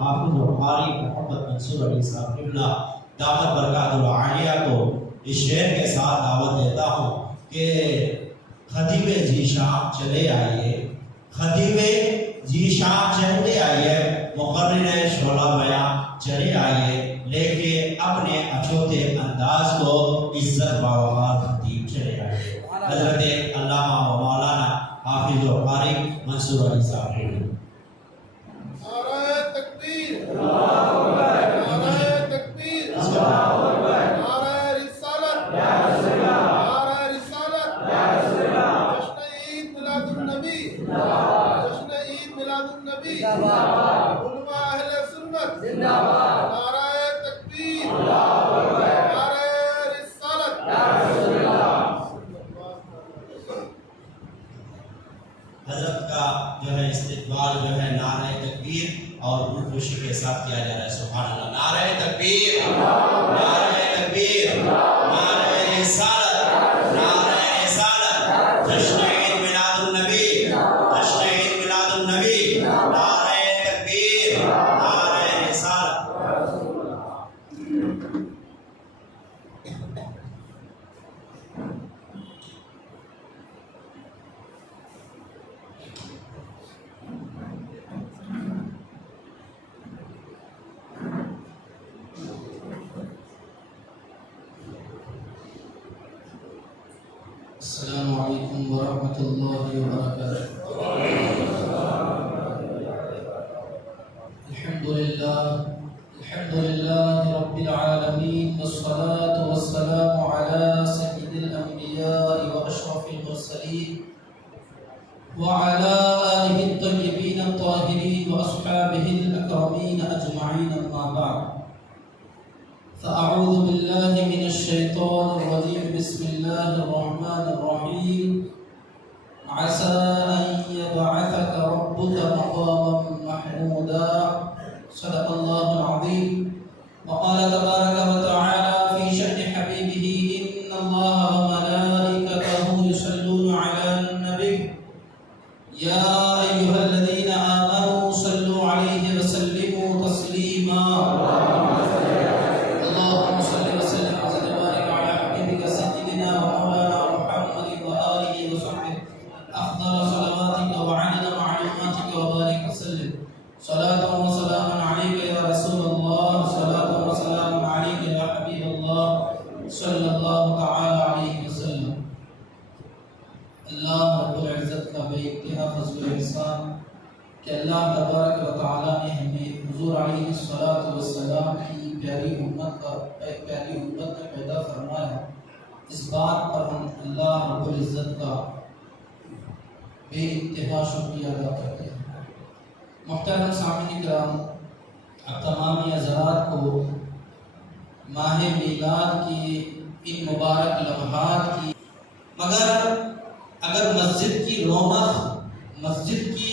حافظ و قاری محمد منصور علی صاحب قبلہ دامت برکات العالیہ کو اس شعر کے ساتھ دعوت دیتا ہوں کہ خطیب ذیشان چلے آئیے، خطیب ذیشان چلے آئیے، مقرر شعلہ بیان چلے آئیے، لے کے اپنے اچھوتے انداز کو عزت باوقار خطیب چلے آئیے۔ حضرت علامہ و مولانا حافظ و قاری منصور علی صاحب۔ نعرہ تکبیر، نعرہ تکبیر، نعرہ رسالت، نعرہ رسالت، جشن عید میلاد النبی، جشن عید میلاد النبی، علماء اہل سنت، نعرہ تکبیر، نعرہ رسالت۔ حضرت کا جو ہے استقبال جو ہے نعرہ تکبیر اور خوشی کے ساتھ کیا جا رہا ہے۔ سبحان اللہ، نعرہ تکبیر، نعرہ تکبیر، نعرہ رسالت، نعرہ رسالت، جشن عید میلاد النبی، جشن عید میلاد النبی، نعرہ تکبیر، نعرہ رسالت۔ السلام علیکم ورحمۃ اللہ وبرکاتہ۔ الحمد للہ رب العالمین، والصلاة والسلام علی سید الانبیاء واشرف المرسلین وعلی آلہ الطیبین الطاہرین واصحابہ الاکرمین اجمعین، اما بعد فأعوذ بالله من الشيطان الرجيم، بسم الله الرحمن الرحيم، عسى أن يبعثك ربك مقاما محمودا، صدق الله العظيم۔ وقال تبارك وتعالى في شأن حبيبه، إن الله وملائكته يصلون على النبي يا أيها الذين آمنوا صلوا عليه وسلموا تسليما۔ صلاة وسلام عليك يا رسول الله، صلاة وسلام عليك يا حبيب الله، صلى الله تعالى عليه وسلم۔ اللہ رب العزت کا بے انتہا فضل و احسان کہ اللہ تبارک و تعالی نے ہمیں حضور علیہ الصلوۃ والسلام کی پیاری امت میں پیدا فرمایا۔ اس بات پر ہم اللہ رب العزت کا بے انتہا شکریہ ادا کرتے ہیں۔ محترم سامعین کرام، اب تمامی حضرات کو ماہ میلاد کی ان مبارک لمحات کی، مگر اگر مسجد کی رونق، مسجد کی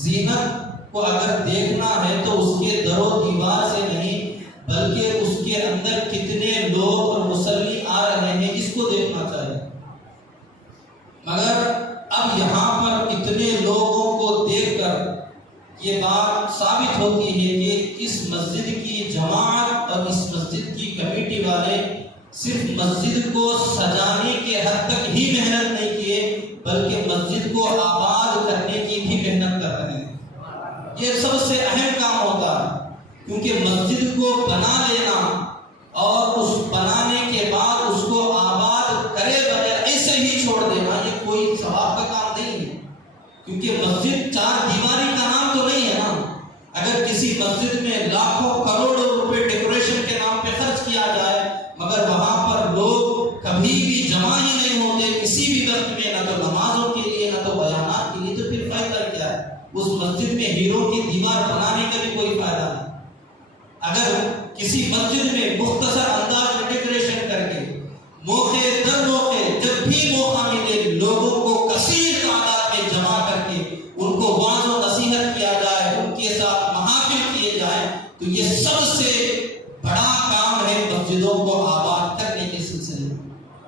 زینت کو اگر دیکھنا ہے تو اس کے در و دیوار سے نہیں، بلکہ اس کے اندر کتنے لوگ اور مصلی آ رہے ہیں اس کو دیکھنا چاہیے۔ مگر اب یہاں پر اتنے لوگوں کو دیکھ کر یہ بات ثابت ہوتی ہے کہ اس مسجد کی جماعت اور اس مسجد کی کمیٹی والے صرف مسجد کو سجانے کے حد تک ہی محنت نہیں کیے، بلکہ مسجد کو آباد کرنے کی بھی محنت کر رہے ہیں۔ یہ سب سے اہم کام ہوتا ہے، کیونکہ مسجد کو بنا لینا اور اس بنانے کے بعد اس کو آباد کرے بغیر ایسے ہی چھوڑ دینا یہ کوئی ثواب کا کام نہیں ہے، کیونکہ مسجد چار دیواری کا نام تو نہیں ہے نا۔ اگر کسی مسجد میں لاکھوں کروڑوں روپے ڈیکوریشن کے نام پہ خرچ کیا جائے مگر وہاں پر لوگ کبھی بھی جمع ہی نہیں ہوتے کسی بھی وقت میں، نہ تو نمازوں کے لیے نہ تو بیانات کے لیے، تو پھر فائدہ کیا ہے؟ اس مسجد میں ہیروں کی دیوار بنانے کا بھی کوئی فائدہ نہیں۔ اگر کسی مسجد میں مختصر انداز میں ڈیکوریشن کر کے موقع در موقع جب بھی موقع ملے لوگوں کو کثیر تعداد میں جمع کر کے ان کو وعظ و نصیحت کیا جائے، ان کے ساتھ محافل کیے جائیں، تو یہ سب سے بڑا کام ہے مسجدوں کو آباد کرنے کے سلسلے میں۔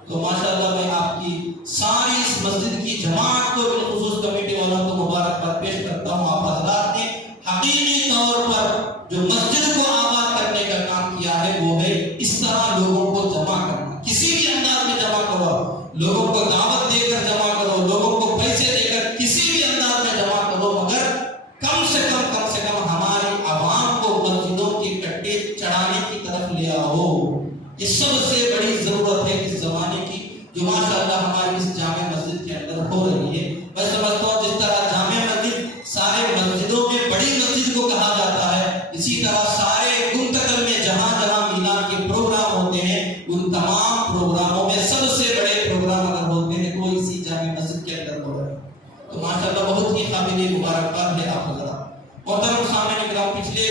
تو ماشاءاللہ میں آپ کی ساری اس مسجد کی جماعت کو بالخصوص کمیٹی والوں کو مبارکباد پیش کرتا ہوں۔ آپ حضرات نے حقیقی طور پر جو مسجد کو آباد کرنے کا کام کیا ہے وہ ہے اس طرح لوگوں کو جمع کرنا، کسی بھی انداز میں جمع کرو، لوگوں کو دعوت دے کر جمع کرو، لوگوں کو پیسے دے کر کسی بھی انداز میں جمع کرو، مگر کم سے کم ہماری عوام کو مسجدوں کے کٹے چڑھانے کی طرف لے آؤ۔ یہ سب سے بڑی ضرورت ہے اس زمانے کی، جو ماشاءاللہ ہماری اس جامع مسجد کے اندر ہو رہی ہے۔ میں سمجھتا ہوں جس طرح جامع مسجد سارے مسجدوں میں بڑی مسجد کو کہا جاتا ہے، اسی طرح سارے منتقل میں جہاں جہاں میلاد کے پروگرام ہوتے ہیں ان تمام پروگراموں میں سب سے بڑے پروگرام اگر ہوتے ہیں تو اسی جامع مسجد کے اندر ہو رہے ہیں۔ تو ماشاءاللہ بہت ہی قابل مبارکباد ہے آپ حضرات۔ محترم سامعین کرام، پچھلے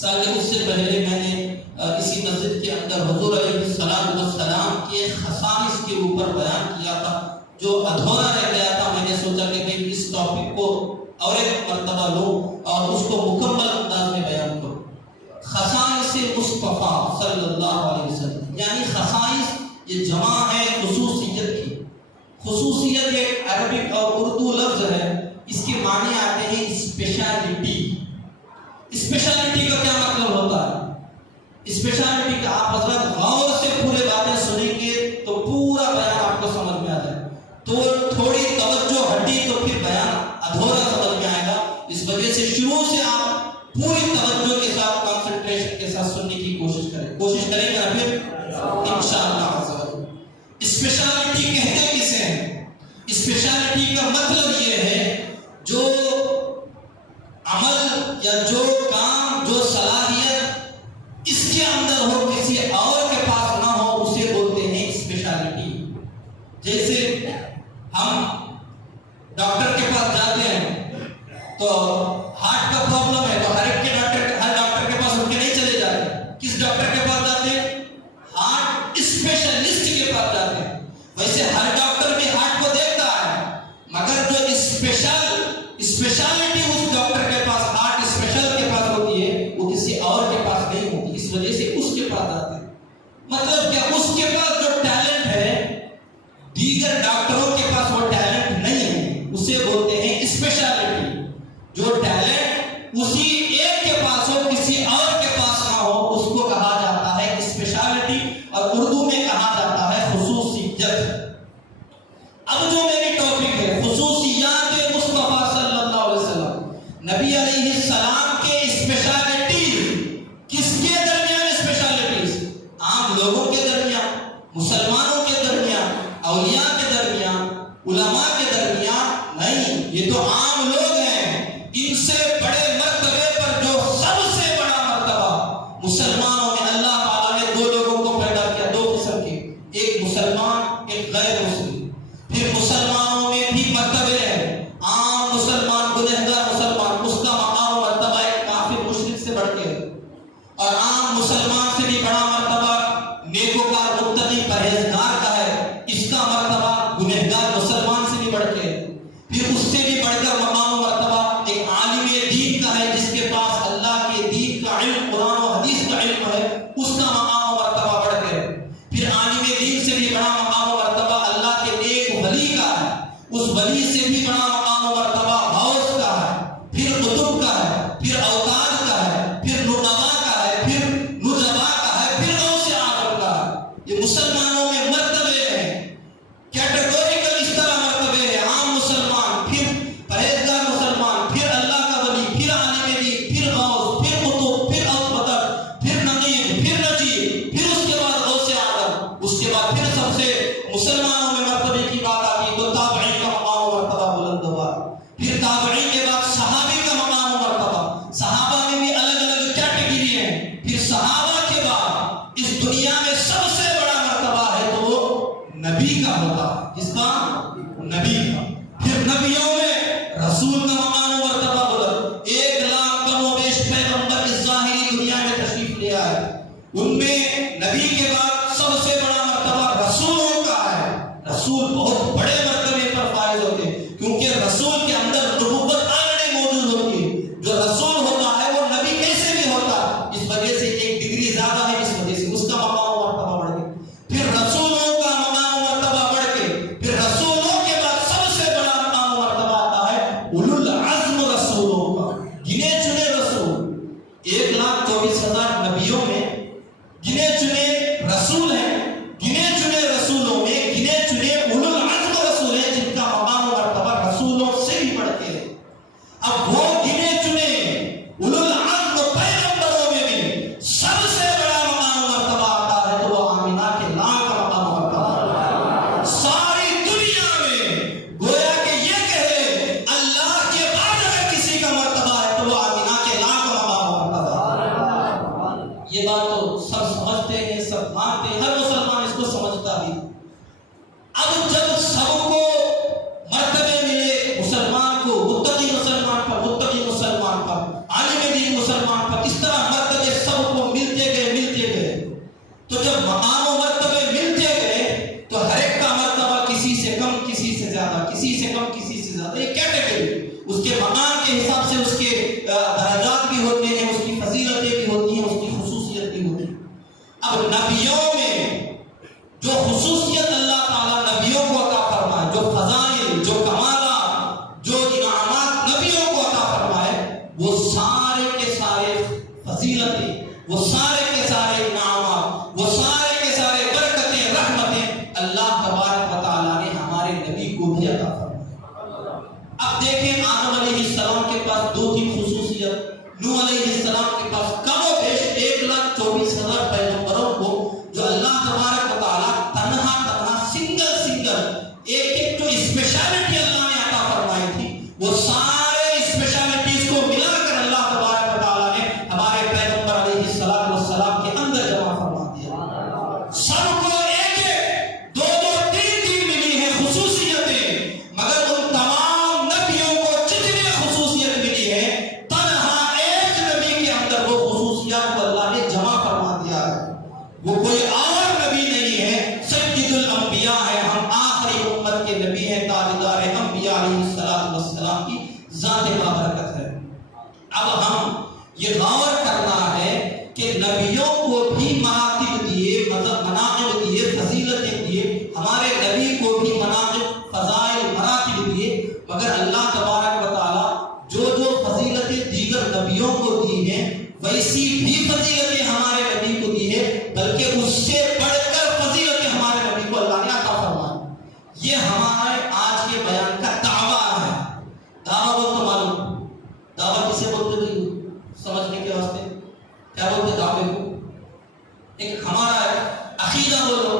سال اس سے پہلے میں نے اسی مسجد کے اندر حضور علیہ السلام کے خصائص کے اوپر بیان کیا تھا، جو ادھورا رہ گیا تھا۔ میں نے سوچا کہ میں اس ٹاپک کو اور ایک مرتبہ لوں اور اس کو مکمل انداز میں بیان کروں۔ خصائص مصطفیٰ صلی اللہ علیہ وسلم، یعنی خصائص یہ جمع ہے خصوصیت کی۔ خصوصیت ایک عربک اور اردو لفظ ہے، اس کے معنی آتے ہیں اسپیشلٹی۔ اسپیشلٹی کا کیا مطلب ہوتا ہے؟ اسپیشلٹی کا آپ حضرات غور سے پورے باتیں سنیں گے تو پورا بیان آپ کو سمجھ میں آ جائے، تو تھوڑی توجہ ہٹی تو پھر بیان ادھورا سمجھ میں آئے گا۔ اس وجہ سے شروع سے آپ پوری توجہ کے ساتھ کنسنٹریشن کے ساتھ سننے کی کوشش کریں گے نا پھر انشاءاللہ۔ اسپیشلٹی کہتے کسے ہیں؟ اسپیشلٹی کا مطلب یہ ہے جو عمل یا جو کام، جو صلاحیت اس کے اندر ہو، کسی اور کے پاس نہ ہو، اسے بولتے ہیں اسپیشلٹی۔ جیسے ہم ڈاکٹر کے پاس جاتے ہیں تو ہارٹ کا پرابلم ہے تو ہر ڈاکٹر کے پاس اٹھ کے نہیں چلے جاتے، کس ڈاکٹر کے پاس جاتے ہیں؟ ہارٹ اسپیشلسٹ کے پاس جاتے ہیں۔ ویسے ہر ڈاکٹر بھی ہارٹ کو دیکھتا ہے، مگر جو اسپیشلٹی اس ڈاکٹر کے پاس، ہارٹ اسپیشل کے پاس ہوتی ہے، وہ کسی اور کے پاس نہیں ہوتی، اس وجہ سے اس کے پاس جاتے ہیں۔ مطلب کہ اس کے پاس جو ٹیلنٹ ہے دیگر ڈاکٹروں کے پاس وہ ٹیلنٹ نہیں ہے، اسے بولتے ہیں اسپیشلٹی۔ جو ٹیلنٹ اسی ایک کے پاس ہو، کسی اور کے پاس نہ ہو، اس کو کہا جاتا ہے اسپیشلٹی، اور اردو میں کہا جاتا ہے خصوصیت۔ اب جو میری ٹاپک ہے خصوصیات مصطفیٰ صلی اللہ علیہ وسلم، نبی علیہ السلام کے اسپیشلٹیز، کس کے درمیان اسپیشلٹیز؟ عام لوگوں کے درمیان، مسلمانوں کے درمیان، اولیاء کے درمیان، علماء کے درمیان نہیں، یہ تو عام لوگ ہیں۔ ان سے بڑے مرتبے پر جو سب سے بڑا مرتبہ مسلمانوں میں اللہ تعالیٰ نے دو لوگوں کو پیدا کیا، دو قسم کے، ایک مسلمان ایک غیر مسلم۔ پھر مسلمانوں میں بھی مرتبے ہیں، عام مسلمان، گنہگار مسلمان، اس کا مقام و مرتبہ ایک کافر مشرک سے بڑھ کے، اور عام مسلمان سے بھی بڑا مرتبہ نیکوکار متقی پرہیزگار کا ہے، اس کا مرتبہ گنہگار مسلمان سے بھی بڑھ کے۔ پھر اس سے بھی بڑھ کر مقام و مرتبہ ایک عالم دین کا ہے، جس کے پاس اللہ کے دین کا علم، قرآن و حدیث کا علم ہے، اس کا مقام و مرتبہ بڑھ کے۔ پھر عالم دین سے بھی بڑا مقام و مرتبہ اللہ کے نیک ولی کا ہے، اس ولی سے بھی بڑا مقام و مرتبہ غوث کا ہے، پھر قطب کا ہے، پھر اوتاد کا ہے، پھر نقبا کا ہے، پھر نجبا کا ہے، پھر غوث اعظم کا ہے۔ یہ مسلمانوں میں مرتبے ہیں، کیٹیگوریکل اس طرح مرتبے ہیں، عام مسلمان، پھر پرہیزگار مسلمان، پھر اللہ کا ولی، پھر عالم دین، پھر غوث، پھر قطب، پھر اوتاد، پھر نقیب، پھر نجیب، پھر اس کے بعد غوث اعظم، اس کے بعد پھر سب سے مسلمانوں میں مرتبے کی بات آتی تو تابعین کا مقام و مرتبہ بلند ہوا۔ پھر تابعین کے بعد صحابی کا مقام و مرتبہ، صحابہ میں بھی الگ الگ کیٹیگری ہیں۔ پھر صحابہ کے بعد اس دنیا میں سب سے بڑا مرتبہ ہے تو وہ نبی کا ہوتا ہے، جس کا نبی کا۔ پھر نبیوں میں رسول کا مقام و مرتبہ بلند، 1,00,000 کم و بیش پیغمبر اس ظاہری دنیا میں تشریف لے آئے، ان میں نبی کے بعد سب سے بڑا مرتبہ رسولوں کا ہے۔ رسول بہت بڑے مرتبے پر فائز ہوتے ہیں، کیونکہ رسول کے اندر نبوت آلریڈی موجود ہوتی ہے۔ جو رسول ہوتا ہے وہ نبی کیسے بھی ہوتا ہے، اس وجہ سے ایک ڈگری زیادہ ہے، اس وجہ سے اس کا مقام و مرتبہ بڑھ گیا۔ پھر رسولوں کا مقام و مرتبہ بڑھ کے، پھر رسولوں کے بعد سب سے بڑا مقام و مرتبہ آتا ہے اولو العزم رسولوں کا، گنے چنے رسول۔ 1,00,000 24,000 نبیوں میں گنے چنے رسول ہیں، گنے چنے رسولوں میں گنے چنے اولو العزم رسول ہیں جن کا مقام و مرتبہ رسولوں سے بھی بڑھ کے ہے۔ اب وہ گنے چنے اولو العزم پیغمبروں میں بھی سب سے بڑا مقام و مرتبہ آتا ہے تو وہ آمینہ کے لال کا مقام و مرتبہ ہے۔ ساری دنیا میں گویا کہ یہ کہے اللہ کے بعد اگر کسی کا مرتبہ ہے تو وہ آمینہ کے لال کا مقام و مرتبہ ہے۔ یہ بات تو سب سمجھتے ہیں، سب مانتے ہیں، ہر مسلمان اس کو سمجھتا بھی۔ اب جب سب کو مرتبے ملے، مسلمان کو متقی مسلمان پر عالم دین مسلمان پر اس طرح مرتبے سب کو ملتے گئے تو جب مقام و مرتبے ملتے گئے تو ہر ایک کا مرتبہ کسی سے کم کسی سے زیادہ، کسی سے کم کسی سے زیادہ، یہ کیٹیگری اس کے مقام کے حساب سے اس کے درجات بھی ہوتے ہیں، اس کی فضیلتیں بھی ہوتی ہیں، اس کی خصوصیت بھی ہوتی ہے۔ اب نبیوں میں جو خصوصیت اللہ تعالیٰ نبیوں کو عطا فرمائے، جو فضائل، جو کمالات، جو انعامات نبیوں کو عطا فرمائے، وہ سارے کے سارے فضیلتیں، وہ سارے کے سارے انعامات، وہ سارے کے سارے برکتیں، رحمتیں اللہ تبارک و تعالیٰ نے ہمارے نبی کو بھی عطا فرمائے۔ اب دیکھیں آدم علیہ السلام کے پاس 2-3 خصوصیت، نوح علیہ السلام کے پاس کم و بیش 1,24,000 پیغمبروں کو جو اللہ تبارک و تعالیٰ تنہا سنگل ایک جو اسپیشلٹی اللہ نے عطا فرمائی تھی، وہ سارے اسپیشلٹیز کو ملا کر اللہ تبارک و تعالیٰ نے ہمارے پیغمبر علیہ السلام کے اندر جمع فرما دیا۔ سب کو ایک 2-3 ملی ہیں خصوصیتیں، مگر ان تمام نبیوں کو جتنی خصوصیت ملی ہے تنہا ایک نبی کے اندر وہ خصوصیات کو اللہ نے جمع فرما دیا ہے۔ وہ کوئی اور نبی نہیں ہے، سید الانبیاء ہے، ہم آخری امت کے نبی ہیں، تاجدار انبیاء علیہ السلام کی ذات بابرکت ہے۔ اب ہم یہ غور کرنا ہے کہ نبیوں کو بھی مراتب دیے، مناقب دیے، فضیلتیں دیے، ہمارے نبی کو بھی مناقب، فضائل، مراتب دیے، مگر اللہ تبارک و تعالیٰ جو فضیلتیں دیگر نبیوں کو دی ہیں ویسی بھی فضیلتیں ہمارے نبی کو دی ہے، بلکہ اس سے بڑھ کر فضیلتیں ہمارے نبی کو اللہ نے عطا فرمائی۔ یہ ہمارے آج کے بیان کا دعویٰ ہے۔ دعویٰ بول تو معلوم، دعویٰ کسے بولتے تھے سمجھنے کے واسطے کیا بولتے دعوے کو؟ ایک ہمارا عقیدہ بولو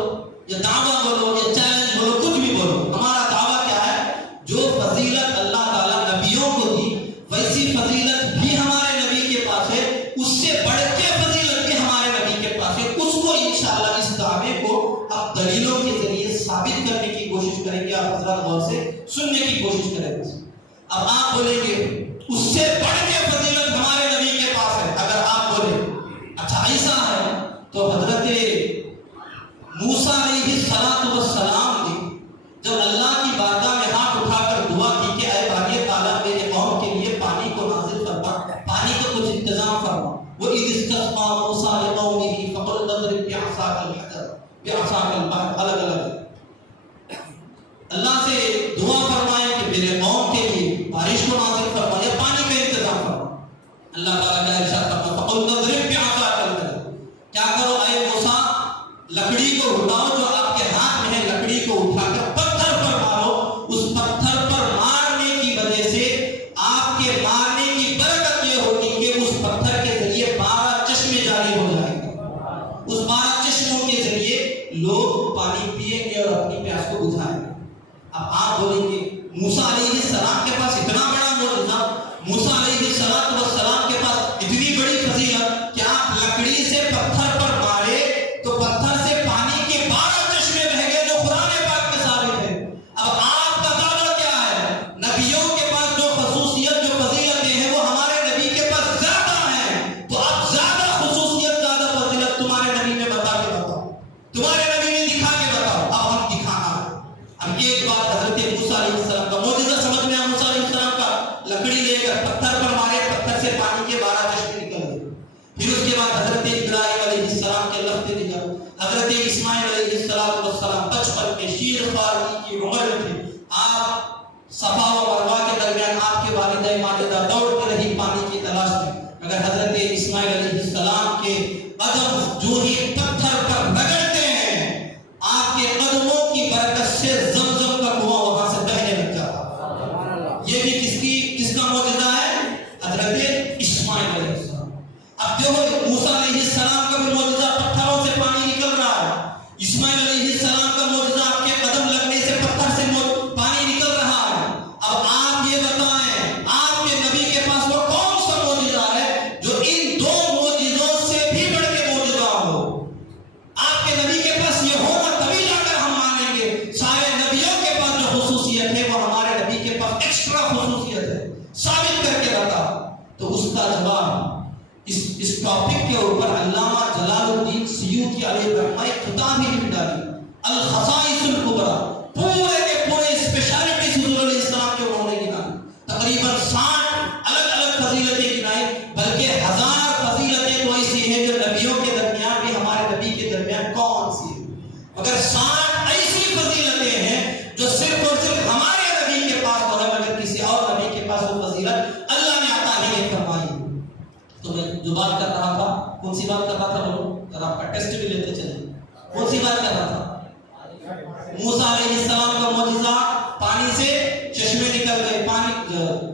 یا دعویٰ بولو یا چیلنج بولو، کچھ بھی بولو، ہمارا دعویٰ کیا ہے؟ جو فضیلت اللہ تعالیٰ نبیوں کو دی ویسی فضیلت بھی ہمارے نبی کے پاس ہے، اس سے بڑھ کے فضیلت بھی ہمارے نبی کے پاس ہے۔ اس کو انشاءاللہ اس دعوے کو اب دلیلوں کے ذریعے ثابت کرنے کی کوشش کریں گے، آپ حضرات غور سے سننے کی کوشش کریں گے۔ اب آپ بولیں گے اس سے بڑھ کے فضیلت ہمارے نبی کے پاس ہے، اگر آپ بولیں اچھا ایسا ہے تو حضرت موسیٰ علیہ السلام نے جب اللہ کی بارگاہ میں ہاتھ اٹھا کر دعا کی کہ اے باری تعالیٰ میرے قوم کے لیے پانی کو نازل فرما، پانی کا کچھ انتظام فرما، وَإِذِ اسْتَسْقَىٰ مُوسَىٰ لِقَوْمِهِ فَقُلْنَا اضْرِب بِّعَصَاكَ الْحَجَرَ، بِعَصَاكَ الْبَحْرَ، الگ الگ اللہ سے دعا فرمائے کہ میرے قوم کے لیے بارش کو نازل فرما یا پانی کا انتظام فرما۔ اللہ تعالیٰ کا ارشاد فرمایا فَقُلْنَا اضْرِب بِّعَصَاكَ الْحَجَرَ، کیا کرو اے موسیٰ لکڑی کو اٹھاؤ جو آپ کے ہاتھ میں ہے، لکڑی کو اٹھا کر پتھر پر مارو، اس پتھر پر مارنے کی وجہ سے آپ کے مارنے کی برکت یہ ہوگی کہ اس پتھر کے ذریعے 12 چشمے جاری ہو جائیں گے، اس 12 چشموں کے ذریعے لوگ پانی پیئیں گے اور اپنی پیاس کو بجھائیں گے۔ اب آپ بولیں گے موسیٰ علیہ السلام کے پاس اتنا بڑا معجزہ، موسیٰ علیہ السلام کے پاس اتنی بڑی فضیلت کہ آپ لکڑی سے پتھر پر مارے تو پتھر سے پانی کے 12 چشمے بہہ گئے جو قرآن پاک میں ثابت ہے۔ اب آپ کا دعویٰ کیا ہے؟ نبیوں کے پاس جو خصوصیت، جو فضیلتیں ہیں وہ ہمارے نبی کے پاس زیادہ ہیں، تو اب زیادہ خصوصیت، زیادہ فضیلت تمہارے نبی میں بتا کے بتاؤ، تمہارے نبی میں دکھا کے بتاؤ۔ اب ہم دکھانا ہے۔ اب ایک بات حضرت موسیٰ علیہ السلام کا معجزہ سمجھ میں آیا، موسیٰ علیہ السلام کا لکڑی لے کر پتھر پر مارے، پتھر سے پانی کے 12 چشمے نکل گئے۔ پھر اس کے بعد حضرت ابراہیم علیہ السلام کے لفظ دیا، حضرت اسماعیل علیہ السلام بچپن میں شیر خواری کی عمر میں تھے، آپ صفا و مروہ کے درمیان آپ کے والدہ ماجدہ دوڑتی رہی پانی کی تلاش میں، مگر حضرت اسماعیل علیہ السلام کے قدم جو ہی پتھر پر رگڑتے ہیں آپ کے قدموں کی برکت سے زمزم کا کنواں وہاں سے بہنے لگ جاتا. یہ بھی کس کا معجزہ ہے؟ حضرت اسماعیل علیہ السلام. اب دیکھو موسیٰ علیہ السلام کا بھی معجزہ پتھروں سے پانی نکل رہا ہے. اسماعیل علیہ السلام کا معجزہ آپ کے قدم لگنے سے پتھر سے پانی نکل رہا ہے. اب آپ یہ بتائیں آپ کے نبی کے پاس وہ کون سا معجزہ ہے جو ان دو معجزوں سے بھی بڑھ کے معجزہ ہو؟ آپ کے نبی کے پاس یہ ہونا تبھی جا کر ہم مانیں گے. سارے نبیوں کے پاس جو خصوصیت ہے وہ ہمارے نبی کے پاس ایکسٹرا خصوصیت ہے ثابت کر کے رکھا. تو اس کا جواب اس ٹاپک کے اوپر علامہ جلال الدین سیوطی علیہ رحمہ ایک کتاب ہی لکھ ڈالی الخصائص الکبریٰ. پورے کے پورے اسپیشلٹیز حضور علیہ السلام کے انہوں نے گنائی. تقریباً 60 الگ الگ فضیلتیں گنائی. بلکہ 1000 فضیلتیں تو ایسی ہیں جو نبیوں کے درمیان بھی ہمارے نبی کے درمیان کون سی ہے. مگر 60 ایسی فضیلتیں ہیں جو صرف اور صرف ہمارے نبی کے پاس تو ہے مگر کسی اور نبی کے پاس وہ فضیلت اللہ نے عطا نہیں فرمائی. تو میں جو بات کر رہا تھا کون سی بات کر رہا تھا لوگ ذرا آپ کا ٹیسٹ بھی لیتے چلیں. کون سی بات کر رہا تھا؟ موسیٰ علیہ السلام کا معجزہ پانی سے چشمے نکل گئے,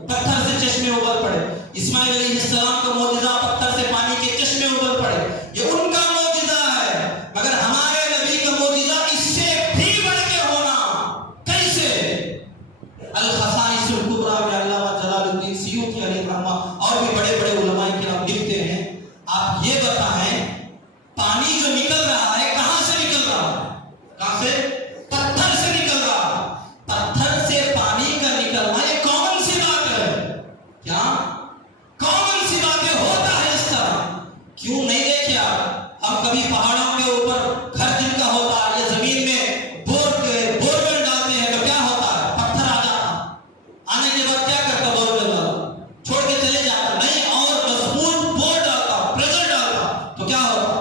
پتھر سے چشمے ابل پڑے. اسماعیل علیہ السلام کا معجزہ پتھر سے پانی کے چشمے ابل پڑے. یہ ان کا معجزہ ہے. مگر ہمارے نبی کا معجزہ اس سے بھی بڑھ کے ہونا کیسے؟ الخصائص الکبریٰ میں علامہ جلال الدین سیوطی علیہ رحمہ اور بھی بڑے بڑے علماء کرام لکھتے ہیں آپ یہ بتائیں پانی جو نکل رہا ہے کہاں سے نکل رہا ہے؟ کہاں سے؟ پتھر سے نکل رہا ہے. پتھر سے پانی کا نکلنا یہ کامن سی بات ہے. کیا کامن سی بات ہے؟ ہوتا ہے اس طرح. کیوں نہیں دیکھے آپ ہم کبھی پہاڑوں کے اوپر گھر جن کا ہوتا ہے یا زمین میں بورویل ڈالتے ہیں تو کیا ہوتا ہے؟ پتھر آ جاتا. آنے کے بعد کیا کرتا بورویل والا؟ چھوڑ کے چلے جاتا. نہیں اور مضبوط بور ڈالتا پریشر ڈالتا تو کیا ہوتا؟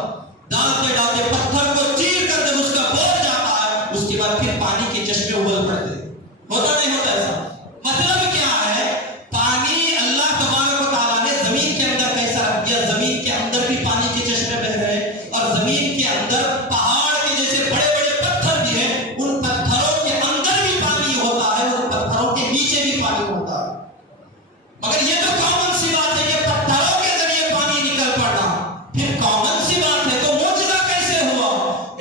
ڈالتے ڈالتے پتھر کو چیر کر جب اس کا بور جاتا ہے اس کے بعد پھر پانی کے چشمے ابل پڑتے. ہوتا نہیں ہوتا ایسا؟ مطلب کیا ہے؟ پانی اللہ تبارک و تعالیٰ نے زمین کے اندر کیسا رکھ دیا. زمین کے اندر بھی پانی کے چشمے بہ رہے ہیں اور زمین کے اندر پہاڑ کے جیسے بڑے بڑے پتھر بھی ہیں ان پتھروں کے اندر بھی پانی ہوتا ہے اور پتھروں کے نیچے بھی پانی ہوتا ہے. مگر یہ تو کامن سی بات ہے کہ پتھروں کے ذریعے پانی نکل پڑنا. پھر کامن سی بات ہے تو معجزہ کیسے ہوا؟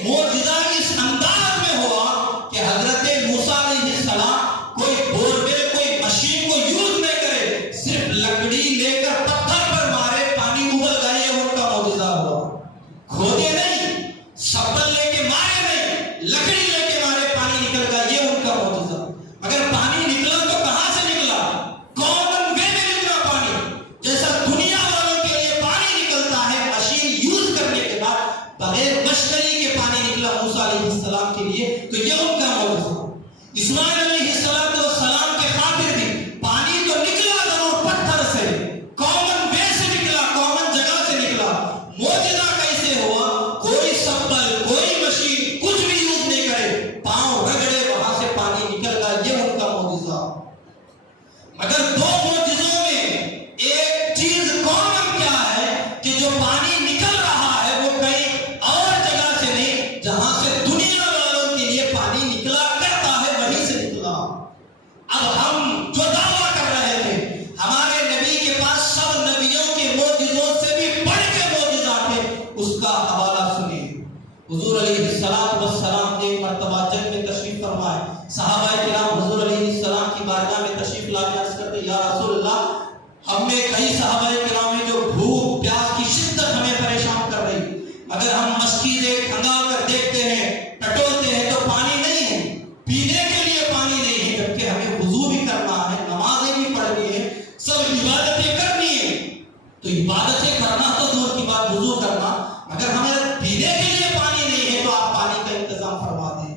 معجزہ اس انداز میں ہوا کہ حضرت موسیٰ علیہ السلام کوئی بورویل کوئی مشین کو یوز نہیں کرے, صرف لکڑی لے کر پتھر پر مارے پانی ابل گیا. یہ ان کا معجزہ ہوا. کھودے نہیں, شبل لے کے مارے نہیں, لکڑی لے کے مارے پانی نکل گیا. یہ ان کا معجزہ. اگر پانی نکلا تو کہاں سے نکلا؟ کامن وے میں نکلا پانی. جیسا دنیا والوں کے لیے پانی نکلتا ہے مشین یوز کرنے کے بعد بغیر مشتری کے پانی نکلا موسیٰ علیہ السلام کے لیے, تو یہ ان کا معجزہ. اسماعیل علیہ السلام کے خاطر بھی پانی تو نکلا ضرور پتھر سے, کامن وے سے نکلا, کامن جگہ سے نکلا. معجزہ کیسے ہوا؟ کوئی شبل کوئی مشین کچھ بھی یوز نہیں کرے, پاؤں رگڑے وہاں سے پانی نکل گیا. یہ ان کا معجزہ. مگر دو معجزوں میں ایک چیز کامن کیا ہے کہ جو پانی نکل رہا ہے وہ کہیں اور جگہ سے نہیں, جہاں سے دنیا والوں کے لیے پانی نکلا کرتا ہے وہیں سے نکلا. اب ہم جو دعویٰ کر رہے تھے ہمارے نبی کے پاس سب نبیوں کے معجزوں سے بھی بڑھ کے معجزات ہیں, اس کا حوالہ سنیے. حضور علیہ السلام ایک مرتبہ جنگ میں تشریف فرمائے. صحابہ کرام حضور علیہ السلام کی بارگاہ میں تشریف لانے عرض کرتے یا رسول اللہ ہم میں کئی صحابہ کرام ہیں جو بھوک پیاس کی شدت ہمیں پریشان کر رہی, اگر ہم مسجدیں کھنگا کر دیکھتے ہیں ٹٹولتے ہیں تو پانی نہیں ہے, پینے کے لیے پانی نہیں ہے, جبکہ ہمیں وضو بھی کرنا ہے, نمازیں بھی پڑھنی ہے, سب عبادتیں کرنی ہے. تو عبادتیں کرنا تو دور کی بات, وضو کرنا, اگر ہمیں پینے کے لیے پانی نہیں ہے تو آپ پانی کا انتظام فرما دیں.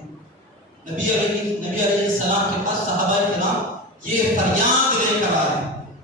نبی علیہ السلام کے پاس صحابہ کرام یہ فریاد لے کر آئے.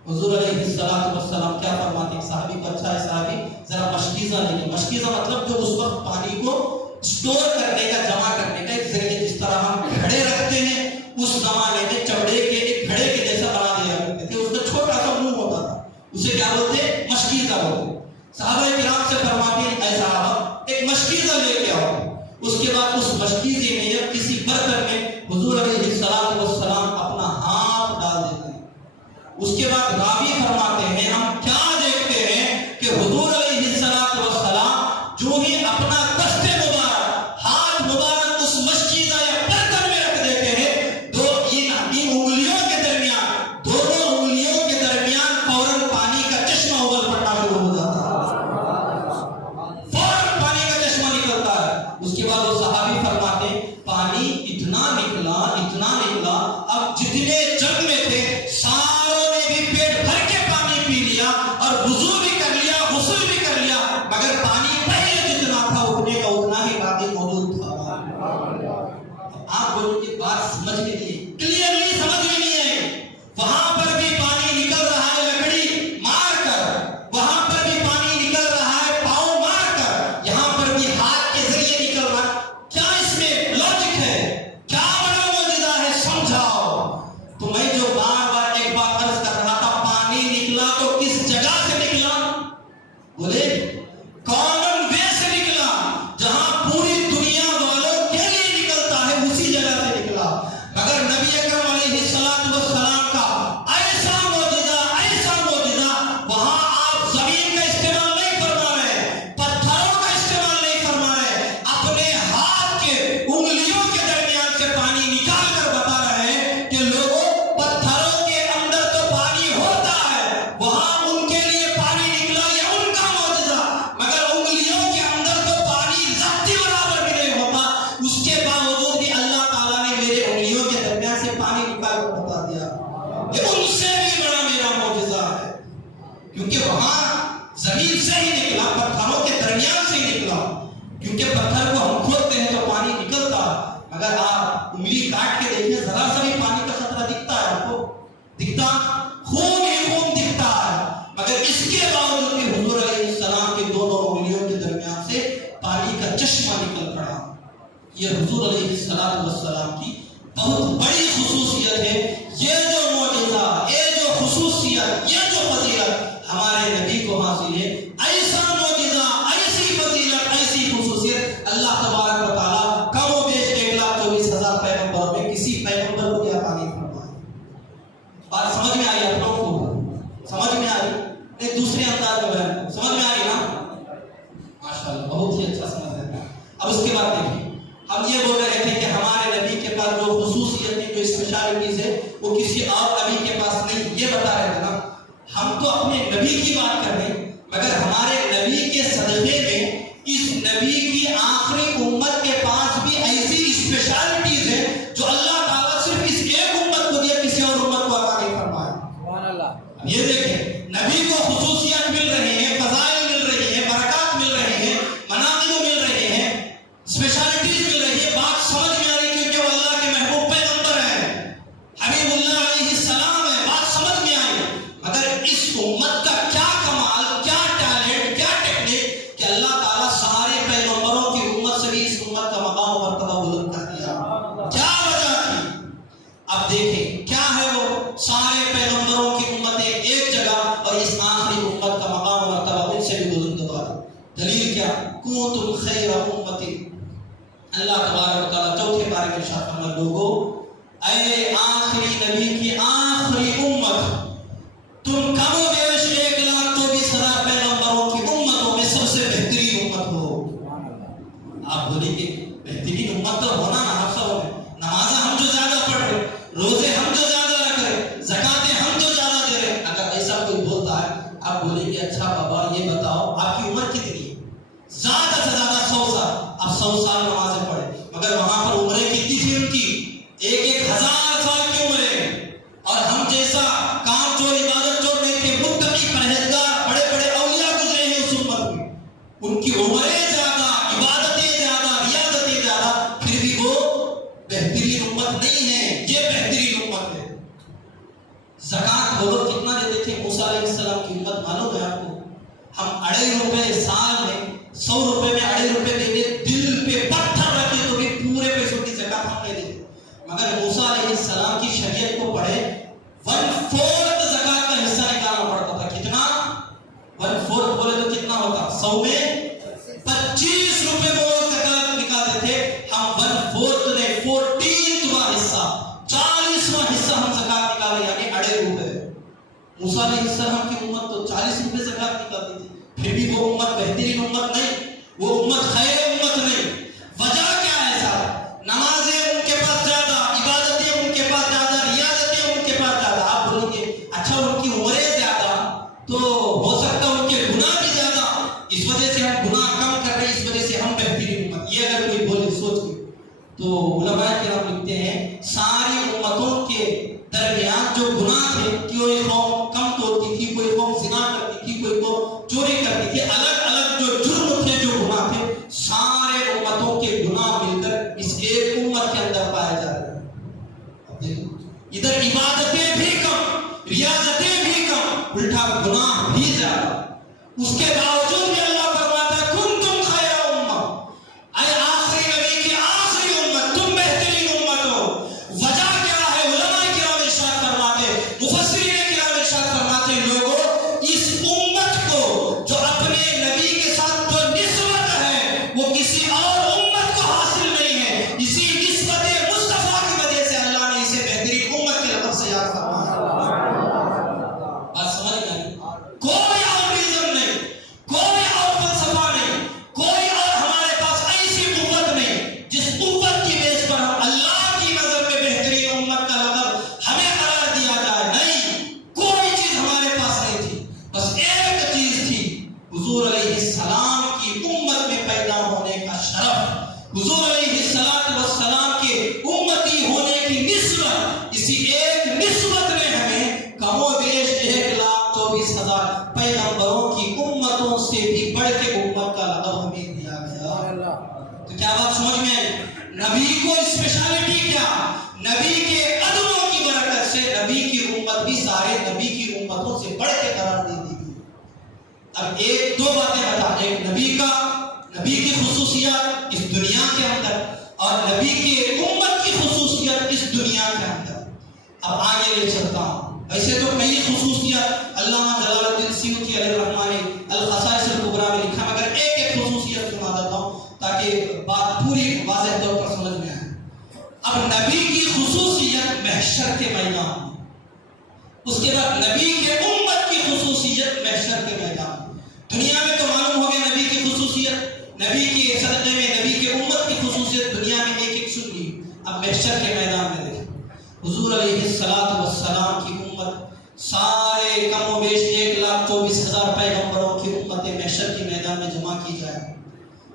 حضور علیہ السلام کیا فرماتے ہیں؟ صحابی کو اچھا ہے صحابی ذرا مشکیزہ لیں. مشکیزہ مطلب جو اس وقت پانی کو اسٹور کرنے کا, جمع کرنے کا ایک ذریعہ, جس طرح ہم گھڑے رکھتے ہیں اس زمانے میں چمڑے کے ایک گھڑے کے جیسا بنا دیا کرتے تھے. اس کا چھوٹا سا منہ ہوتا تھا, اسے کیا بولتے؟ مشکیزہ بولتے. صحابہ کرام سے فرماتے ہیں اے صحابہ ایک مشکیزہ لے کے آؤ. اس کے بعد اس مشکیزے میں یا کسی برتن میں حضور علیہ السلام اپنا ہاتھ ڈال دیتے ہیں. اس کے بعد راوی فرماتے ہیں ہم کیا دیکھتے ہیں کہ حضور علیہ السلام جو ہی اپنا دست مبارک ہاتھ مبارک اس مشکیزہ یا برتن میں رکھ دیتے ہیں دو ان انگلیوں کے درمیان دونوں انگلیوں کے درمیان فوراً پانی کا چشمہ ابل پڑنا شروع ہو جاتا ہے. فوراً پانی کا چشمہ نکلتا ہے. اس کے بعد وہ صحابی فرماتے ہیں پانی اتنا نکلا اب جتنے جگ میں تھے ساروں نے بھی پیٹ بھر کے پانی پی لیا اور وضو بھی کر لیا غسل بھی کر لیا مگر پانی پہلے جتنا تھا اتنے کا اتنا ہی باقی موجود تھا. آپ بولو کہ بات سمجھ میں نہیں کلیئرلی سمجھ میں نہیں ہے. وہاں پر بھی پانی نکل رہا ہے لکڑی مار کر, وہاں پر بھی پانی نکل رہا ہے پاؤں مار کر, یہاں پر بھی ہاتھ کے ذریعے نکل رہا ہے. کیا اس میں لاجک ہے؟ کیا بڑا معجزہ ہے؟ سمجھاؤ. تو میں جو بار بار ایک بات عرض کر رہا تھا پانی نکلا تو کس جگہ سے نکلا؟ بولے کامن وے سے نکلا جہاں پوری دنیا والوں کے لیے نکلتا ہے اسی جگہ سے نکلا. مگر نبی اکرم علیہ السلام کا ایسا معجزہ وہاں آپ زمین کا استعمال نہیں فرما رہے, پتھروں کا استعمال نہیں فرما رہے, اپنے ہاتھ کے انگلیوں کے درمیان سے پانی نکال کر بتا رہے ہیں کہ لوگوں پتھروں کے اندر تو پانی ہوتا ہے وہاں ان کے لیے پانی نکلا یہ ان کا معجزہ, مگر انگلیوں کے اندر تو پانی ذاتی برابر بھی نہیں ہوتا. اس کے باوجود بھی اللہ تعالیٰ نے میرے انگلیوں کے درمیان سے پانی نکال کر بتا دیا. یہ ان سے بھی بڑا میرا معجزہ ہے کیونکہ وہاں زمین سے ہی نکلا, پتھروں کے درمیان سے ہی نکلا. کیونکہ پتھر کو ہم کھودتے ہیں تو پانی نکلتا ہے, مگر آپ انگلی کاٹ کے دیکھیں ذرا سا بھی پانی کا خطرہ دکھتا ہے آپ کو؟ دکھتا خون ہی خون دکھتا ہے. مگر اس کے باوجود بھی حضور علیہ السلام کے دونوں انگلیوں کے درمیان سے پانی کا چشمہ نکل پڑا. یہ حضور علیہ السلام کی بہت بڑی خصوصیت ہے. یہ جو معجزہ, یہ جو خصوصیت, یہ جو فضیلت ہمارے نبی کو حاصل ہے, ایسا معجزہ, ایسی فضیلت, ایسی خصوصیت اللہ تبارک و تعالیٰ کم و بیش 1,24,000 پیغمبروں میں کسی پیغمبر کو بھی عطا نہیں فرمایا. بات سمجھ میں آئی آپ لوگوں کو؟ سمجھ میں آئی؟ نہیں دوسرے انداز میں بیان سمجھ میں آئی نا؟ ماشاءاللہ بہت ہی اچھا سمجھ رہے ہیں. اب اس کے بعد دیکھیں ہم یہ بول رہے تھے کہ ہمارے نبی کے پاس جو خصوصیت ہے جو اسپیشلٹیز ہے وہ کسی اور نبی کے پاس نہیں, یہ بتا رہے تھے نا. ہم تو اپنے نبی کی بات کر رہے ہیں مگر ہمارے نبی کے صدقے میں اس نبی کی آخری امت کے پاس بھی ایسی اسپیشلٹیز ہے جو اللہ تعالیٰ صرف اس ایک امت کو دیا, کسی اور امت کو عطا نہیں فرمایا. سبحان اللہ. یہ دیکھیں نبی کو خصوصیات مل رہی ہیں, فضائل مل رہی ہیں, برکات مل رہی ہیں, مناقب مل رہے ہیں, اسپیشلٹیز مل رہی ہے. بات سمجھ میں آ رہی کیونکہ وہ اللہ کے محبوب پیغمبر ہیں, حبیب اللہ علیہ السلام ہے. بات سمجھ میں آئی. مگر اس امت کا کیا کمال, کیا ٹیلنٹ, کیا ٹیکنیک کہ اللہ تعالیٰ سارے پیغمبروں کی امت سے بھی اس امت کا مقام و مرتبہ بلند کر دیا. کیا وجہ تھی؟ اب دیکھیں کیا ہے وہ سارے پیغمبروں کی امتیں ایک جگہ اور اس آخری امت کا مقام و مرتبہ ان سے بھی بلند ہوا. دلیل کیا؟ کنتم خیر امت. اللہ تبارک و تعالیٰ چوتھے پارے میں ارشاد فرمایا لوگوں اے آخری نبی کی آخری امت تم کم و بیش 1,24,000 پیغمبروں کی امتوں میں سب سے بہترین امت ہو. آپ بولیں گے بہترین امت تو ہونا نا آپ سب میں. نمازیں ہم جو زیادہ پڑھ رہے, روزے ہم جو زیادہ رکھ رہے, زکاتیں ہم جو زیادہ دے رہے, اگر ایسا کوئی بولتا ہے آپ بولیں گے اچھا بابا یہ بتاؤ آپ کی عمر کتنی ہے؟ زیادہ سے زیادہ 100 سال. اب 100 سال نمازیں پڑھے مگر وہاں پر عمریں کتنی تھی ان کی؟ 1,000 سال کی عمریں. اور ہم جیسا کام چور عبادت چور نہیں تھے, متقی پرہیزگار بڑے بڑے اولیاء گزرے ہیں اس امت میں. ان کی عمریں زیادہ, عبادتیں زیادہ, ریاضتیں زیادہ, پھر بھی وہ بہترین امت نہیں ہے. یہ بہترین امت ہے. زکات وہ لوگ کتنا دیتے تھے موسیٰ علیہ السلام کی امت معلوم ہے آپ کو؟ ہم 2.5 روپے سال میں 100 روپے میں 2.5 روپے دیتے, دل پہ پتھر رکھے تو بھی پورے پیسوں کی زکات ہم نہیں دیتے. مگر موسیٰ علیہ السلام کی شریعت کو پڑھے 1/4 زکات کا حصہ نکالنا پڑتا تھا. کتنا؟ 1/4 بولے تو کتنا ہوتا 100 میں 25 روپے کو وہ زکات نکالتے تھے. ہم 1/4 نہیں 14واں حصہ 40واں حصہ ہم زکات نکالے یعنی 2.5 روپے. موسیٰ علیہ السلام کی امت تو 40 روپے زکات نکالتی تھی. پھر بھی وہ امت بہترین امت نہیں, وہ امت خیر امت نہیں. وجہ کیا ہے صاحب؟ نمازیں ان کے پاس زیادہ, عبادتیں ان کے پاس زیادہ, ریاضتیں ان کے پاس زیادہ. آپ بولیں گے اچھا ان کی عمریں زیادہ تو ہو سکتا ہے ان کے گناہ بھی زیادہ, اس وجہ سے ہم گناہ کم کر رہے ہیں, اس وجہ سے ہم بہترین امت. یہ اگر کوئی بولے سوچ کے تو علماء کرام لکھتے ہیں ساری امتوں کے درمیان جو گناہ تھے, کوئی قوم کم توڑتی تھی, کوئی قوم زنا کرتی تھی, کوئی قوم چوری کرتی تھی, الگ الگ جو جرم تھے, جو گناہ تھے, سارے امتوں کے گناہ مل کر اس ایک امت کے اندر پائے جا رہے ہیں. ادھر عبادتیں بھی کم, ریاضتیں بھی کم, الٹا گناہ بھی زیادہ. اس کے باوجود بھی اللہ فرماتا ہے کنتم خیر امہ, اے آخری نبی کی آخری امت, تم بہترین امت ہو. وجہ کیا ہے؟ علماء کرام ارشاد فرماتے, مفسرین کرام ارشاد فرماتے, لوگوں اس امت کو جو اپنے نبی کے ساتھ جو نسبت ہے وہ کسی اور امت کو حاصل نہیں ہے. اسی نسبت مصطفیٰ کی وجہ سے اللہ نے اسے بہترین امت کے لقب سے یاد فرمایا. بات سمجھ گئے؟ کوئی اور ریزن نہیں, کوئی اور فلسفہ نہیں, کوئی اور ہمارے پاس ایسی قوت نہیں جس قوت کی بیس پر ہم اللہ کی نظر میں بہترین امت کا لقب ہمیں قرار دیا جائے. نہیں, کوئی چیز ہمارے پاس نہیں تھی, بس ایک چیز تھی, حضور علیہ السلام کی امت میں پیدا ہونے کا شرف, حضور علیہ السلام کے امتی ہونے کی نسبت. اسی ایک نسبت نے ہمیں کم و بیش 1,24,000 پیغمبروں کی امتوں سے بھی بڑھ کے امت کا لقب ہمیں دیا گیا. تو کیا بات سمجھ میں آئی؟ نبی کو اسپیشلٹی کیا؟ نبی کے قدموں کی برکت سے نبی کی امت بھی سارے نبی کی امتوں سے بڑھ کے قرار دے دی گئی. اب ایک دو باتیں بتا, ایک نبی کی خصوصیات اس دنیا کے اندر اور نبی کی امت کی خصوصیت اس دنیا کے اندر. اب آگے لے چلتا ہوں. ویسے تو کئی خصوصیات علامہ جلال الدین سیوطی علیہ الرحمٰن نے الخصائص الکبریٰ میں لکھا, مگر ایک ایک خصوصیت سنا دیتا ہوں تاکہ بات پوری واضح طور پر سمجھ میں آئے. اب نبی کی خصوصیت محشر کے میدان میں, اس کے بعد نبی کے امت کی خصوصیت محشر کے میدان میں. دنیا میں تو معلوم ہو گیا نبی کی خصوصیت, نبی کے صدقے میں نبی کے امت کی خصوصیت دنیا میں ایک ایک سن لی. اب محشر کے میدان میں دیکھیں, حضور علیہ السلام کی امت سارے کم و بیش 1,24,000 پیغمبروں کی امت محشر کے میدان میں جمع کی جائے.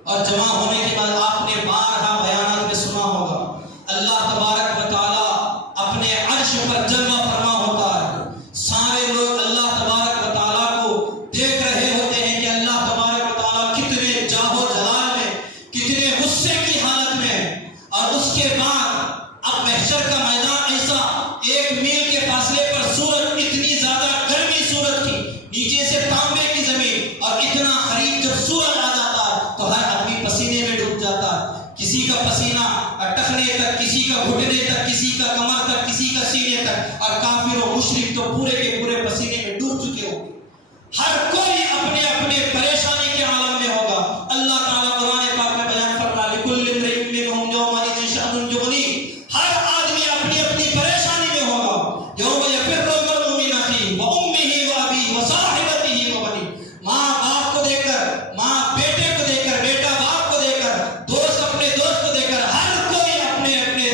اور جمع ہونے کے بعد آپ نے بارہا بیانات میں سنا ہوگا, اللہ تبارک و تعالی اپنے عرش پر جلوہ فرما ہوتا ہے. سارے لوگ اللہ تبارک و تعالی کو دیکھ رہے ہوتے ہیں کہ اللہ تبارک و تعالی کتنے جاہ و جلال میں, کتنے غصے کی حالت میں. اور اس کے بعد اب محشر کا میدان ایسا, 1 میل کے فاصلے پر سورج, اتنی زیادہ گرمی سورج کی, نیچے سے تانبے کی زمین, اور اتنا قریب جب سورج آ جاتا ہے تو ہر آدمی پسینے میں ڈوب جاتا ہے. کسی کا پسینہ ٹخنے تک, کسی کا گھٹنے تک, کسی کا کمر تک, کسی کا سینے تک, اور کافر و مشرک تو پورے کے پورے پسینے میں ڈوب چکے ہوں گے. ہر کوئی اپنے اپنے پریشانی کے عالم میں ہوگا. اللہ تعالیٰ قرآن پاک میں بیان فرما لِكُلِّ امْرِئٍ مِّنْهُمْ يَوْمَئِذٍ شَأْنٌ يُغْنِيهِ, ہر آدمی اپنی اپنی پریشانی میں ہوگا. يَوْمَ يَفِرُّ الْمَرْءُ مِنْ أَخِيهِ وَأُمِّهِ وَأَبِيهِ وَصَاحِبَتِهِ وَبَنِيهِ. ماں باپ کو دیکھ کر, ماں بیٹے کو دیکھ کر, بیٹا باپ کو دیکھ کر, دوست اپنے دوست کو دیکھ کر, ہر کوئی اپنے اپنے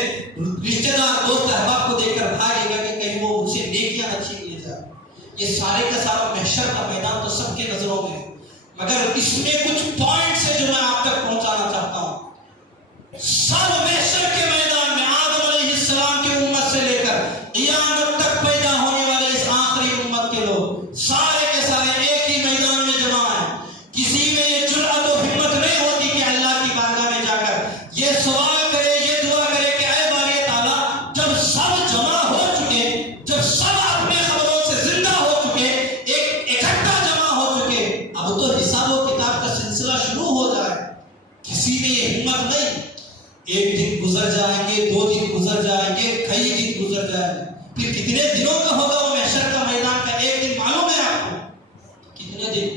رشتہ دار دوست احباب کو دیکھ کر بھاگے گا کہ کہیں وہ مجھ سے نیکیاں نہ چھین لے جائے. یہ سارے کا سارا محشر کا میدان تو سب کے نظروں میں ہے, مگر اس میں کچھ پوائنٹس ہیں جو میں آپ تک پہنچانا چاہتا ہوں. سب محشر کے میدان میں آدم علیہ السلام کی امت سے لے کر قیامت تک پیدا ہونے والے اس آخری امت کے لوگ سارے کے سارے ایک ہی میدان میں جمع ہیں. کسی میں یہ جرأت و ہمت نہیں ہوتی کہ اللہ کی بارگاہ میں جا کر یہ سوال کرے, یہ دعا کرے کہ اے باری تعالیٰ, جب سب جمع ہو چکے, جب سب اپنے خبروں سے زندہ ہو چکے, ایک اکٹھا جمع ہو چکے, اب تو حساب و کتاب کا سلسلہ شروع ہو جائے. کسی میں یہ ہمت نہیں. ایک دن گزر جائیں گے, 2 دن گزر جائیں گے, کئی دن گزر جائیں گے, پھر کتنے دنوں کا ہوگا وہ محشر کا میدان کا ایک دن معلوم ہے آپ کو؟ کتنے دن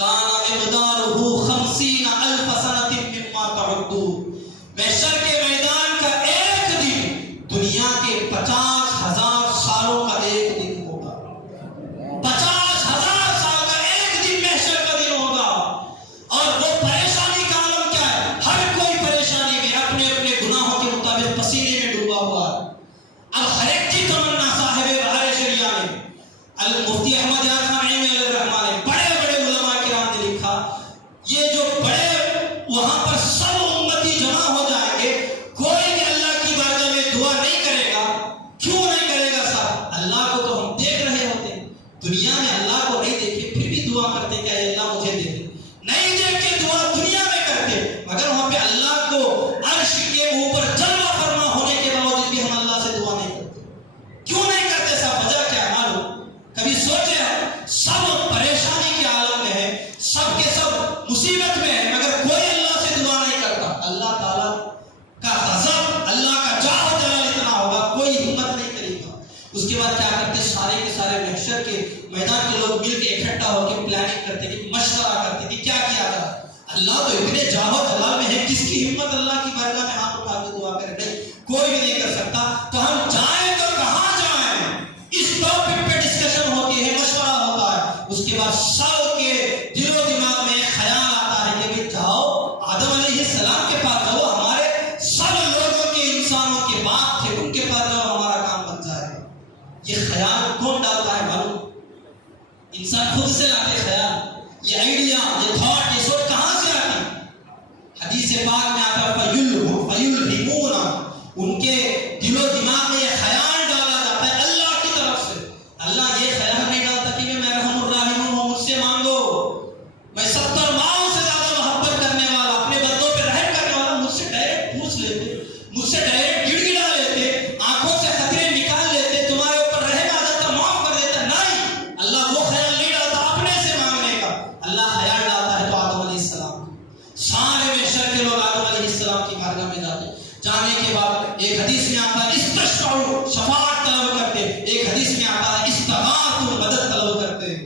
کان مقدارہ 50,000 سنۃ مما تعدون. محشر کے میدان کا ایک دن دنیا کے 50,000 سالوں کا ایک دن ہوگا. 50,000 سال کا ایک دن محشر کا دن ہوگا. اور وہ پریشانی کا عالم کیا ہے؟ ہر کوئی پریشانی میں اپنے اپنے گناہوں کے مطابق پسینے میں ڈوبا ہوا ہے. اب ہر ایک کی تمنا صاحب بہار شریعہ نے، المفتی احمد یار خان علیہ الرحمٰن نے، بڑے بڑے علماء کرام نے لکھا، یہ جو بڑے وہاں پر سب امتی جمع ہو جائیں گے، کوئی بھی اللہ کی بارگاہ میں دعا نہیں کرے گا. کیوں نہیں کرے گا صاحب؟ اللہ کو تو ہم دیکھ رہے ہوتے ہیں. دنیا میں اللہ کو نہیں دیکھے پھر بھی دعا کرتے کہ اے اللہ مجھے دے دے. نہیں دیکھ کے دعا دنیا میں کرتے، مگر وہاں پہ اللہ کو عرش کے اوپر جلوہ فرما ہونے کے باوجود بھی ہم اللہ سے دعا نہیں کرتے. کیوں نہیں کرتے صاحب؟ وجہ کیا ہے معلوم؟ کبھی سوچے ہم؟ سب پریشانی کے عالم میں ہے، سب کے سب مصیبت میں ہے، مگر کوئی اللہ سے دعا نہیں کرتا. اللہ تعالیٰ کا غضب، اللہ کا جاہ و جلال اتنا ہوگا کوئی ہمت نہیں کرے گا. اس کے بعد کیا کرتے؟ سارے کے سارے محشر کے میدان کے لوگ مل کے اکٹھا ہو کے پلاننگ کرتے کہ مشورہ کرتے کہ کیا کیا جائے. اللہ تو اتنے جاہ و جلال میں ہے، کس کی ہمت اللہ کی بارگاہ میں ہاتھ اٹھا کے دعا کرے؟ نہیں، کوئی بھی نہیں کر سکتا. تو ہم جائیں تو کہاں جائیں؟ اس ٹاپک پہ ڈسکشن ہوتی ہے، مشورہ ہوتا ہے. اس کے بعد سب کے دل و دماغ میں ایک خیال آتا ہے کہ جاؤ آدم علیہ السلام کے پاس جاؤ، ہمارے سب لوگوں کے انسانوں کے باپ تھے، ان کے پاس جاؤ، ہمارا کام بن جائے گا. یہ خیال کون ڈالتا ہے معلوم؟ انسان خود سے آتے خیال. یہ آئیڈیا، یہ تھاٹ، یہ سوچ کہاں سے آتی؟ حدیث پاک میں آتا ہے فَيُلْهِمُونَ، ان کے دل و دماغ میں یہ خیال ڈالا جاتا ہے اللہ کی طرف سے. اللہ یہ خیال نہیں ڈالتا کہ میں رحم الرحیم ہوں، مجھ سے مانگو. میں 70 ماؤں سے زیادہ محبت کرنے والا، اپنے بندوں پہ رحم کرنے والا، مجھ سے ڈائریکٹ پوچھ لیتے، مجھ سے ڈائریکٹ گڑ گڑا لیتے، آنکھوں سے خطرے نکال لیتے، تمہارے اوپر رحم آ جاتا، معاف کر دیتا. نہیں، اللہ وہ خیال نہیں ڈالتا اپنے سے مانگنے کا. اللہ خیال ڈالتا ہے تو آدم علیہ السلام. سارے محشر کے لوگ آدم علیہ السلام کی بارگاہ میں جاتے. جانے کے بعد ایک حدیث میں آتا ہے استشفعوا، شفاعت طلب کرتے. ایک حدیث میں آتا ہے استغاثوا، مدد طلب کرتے.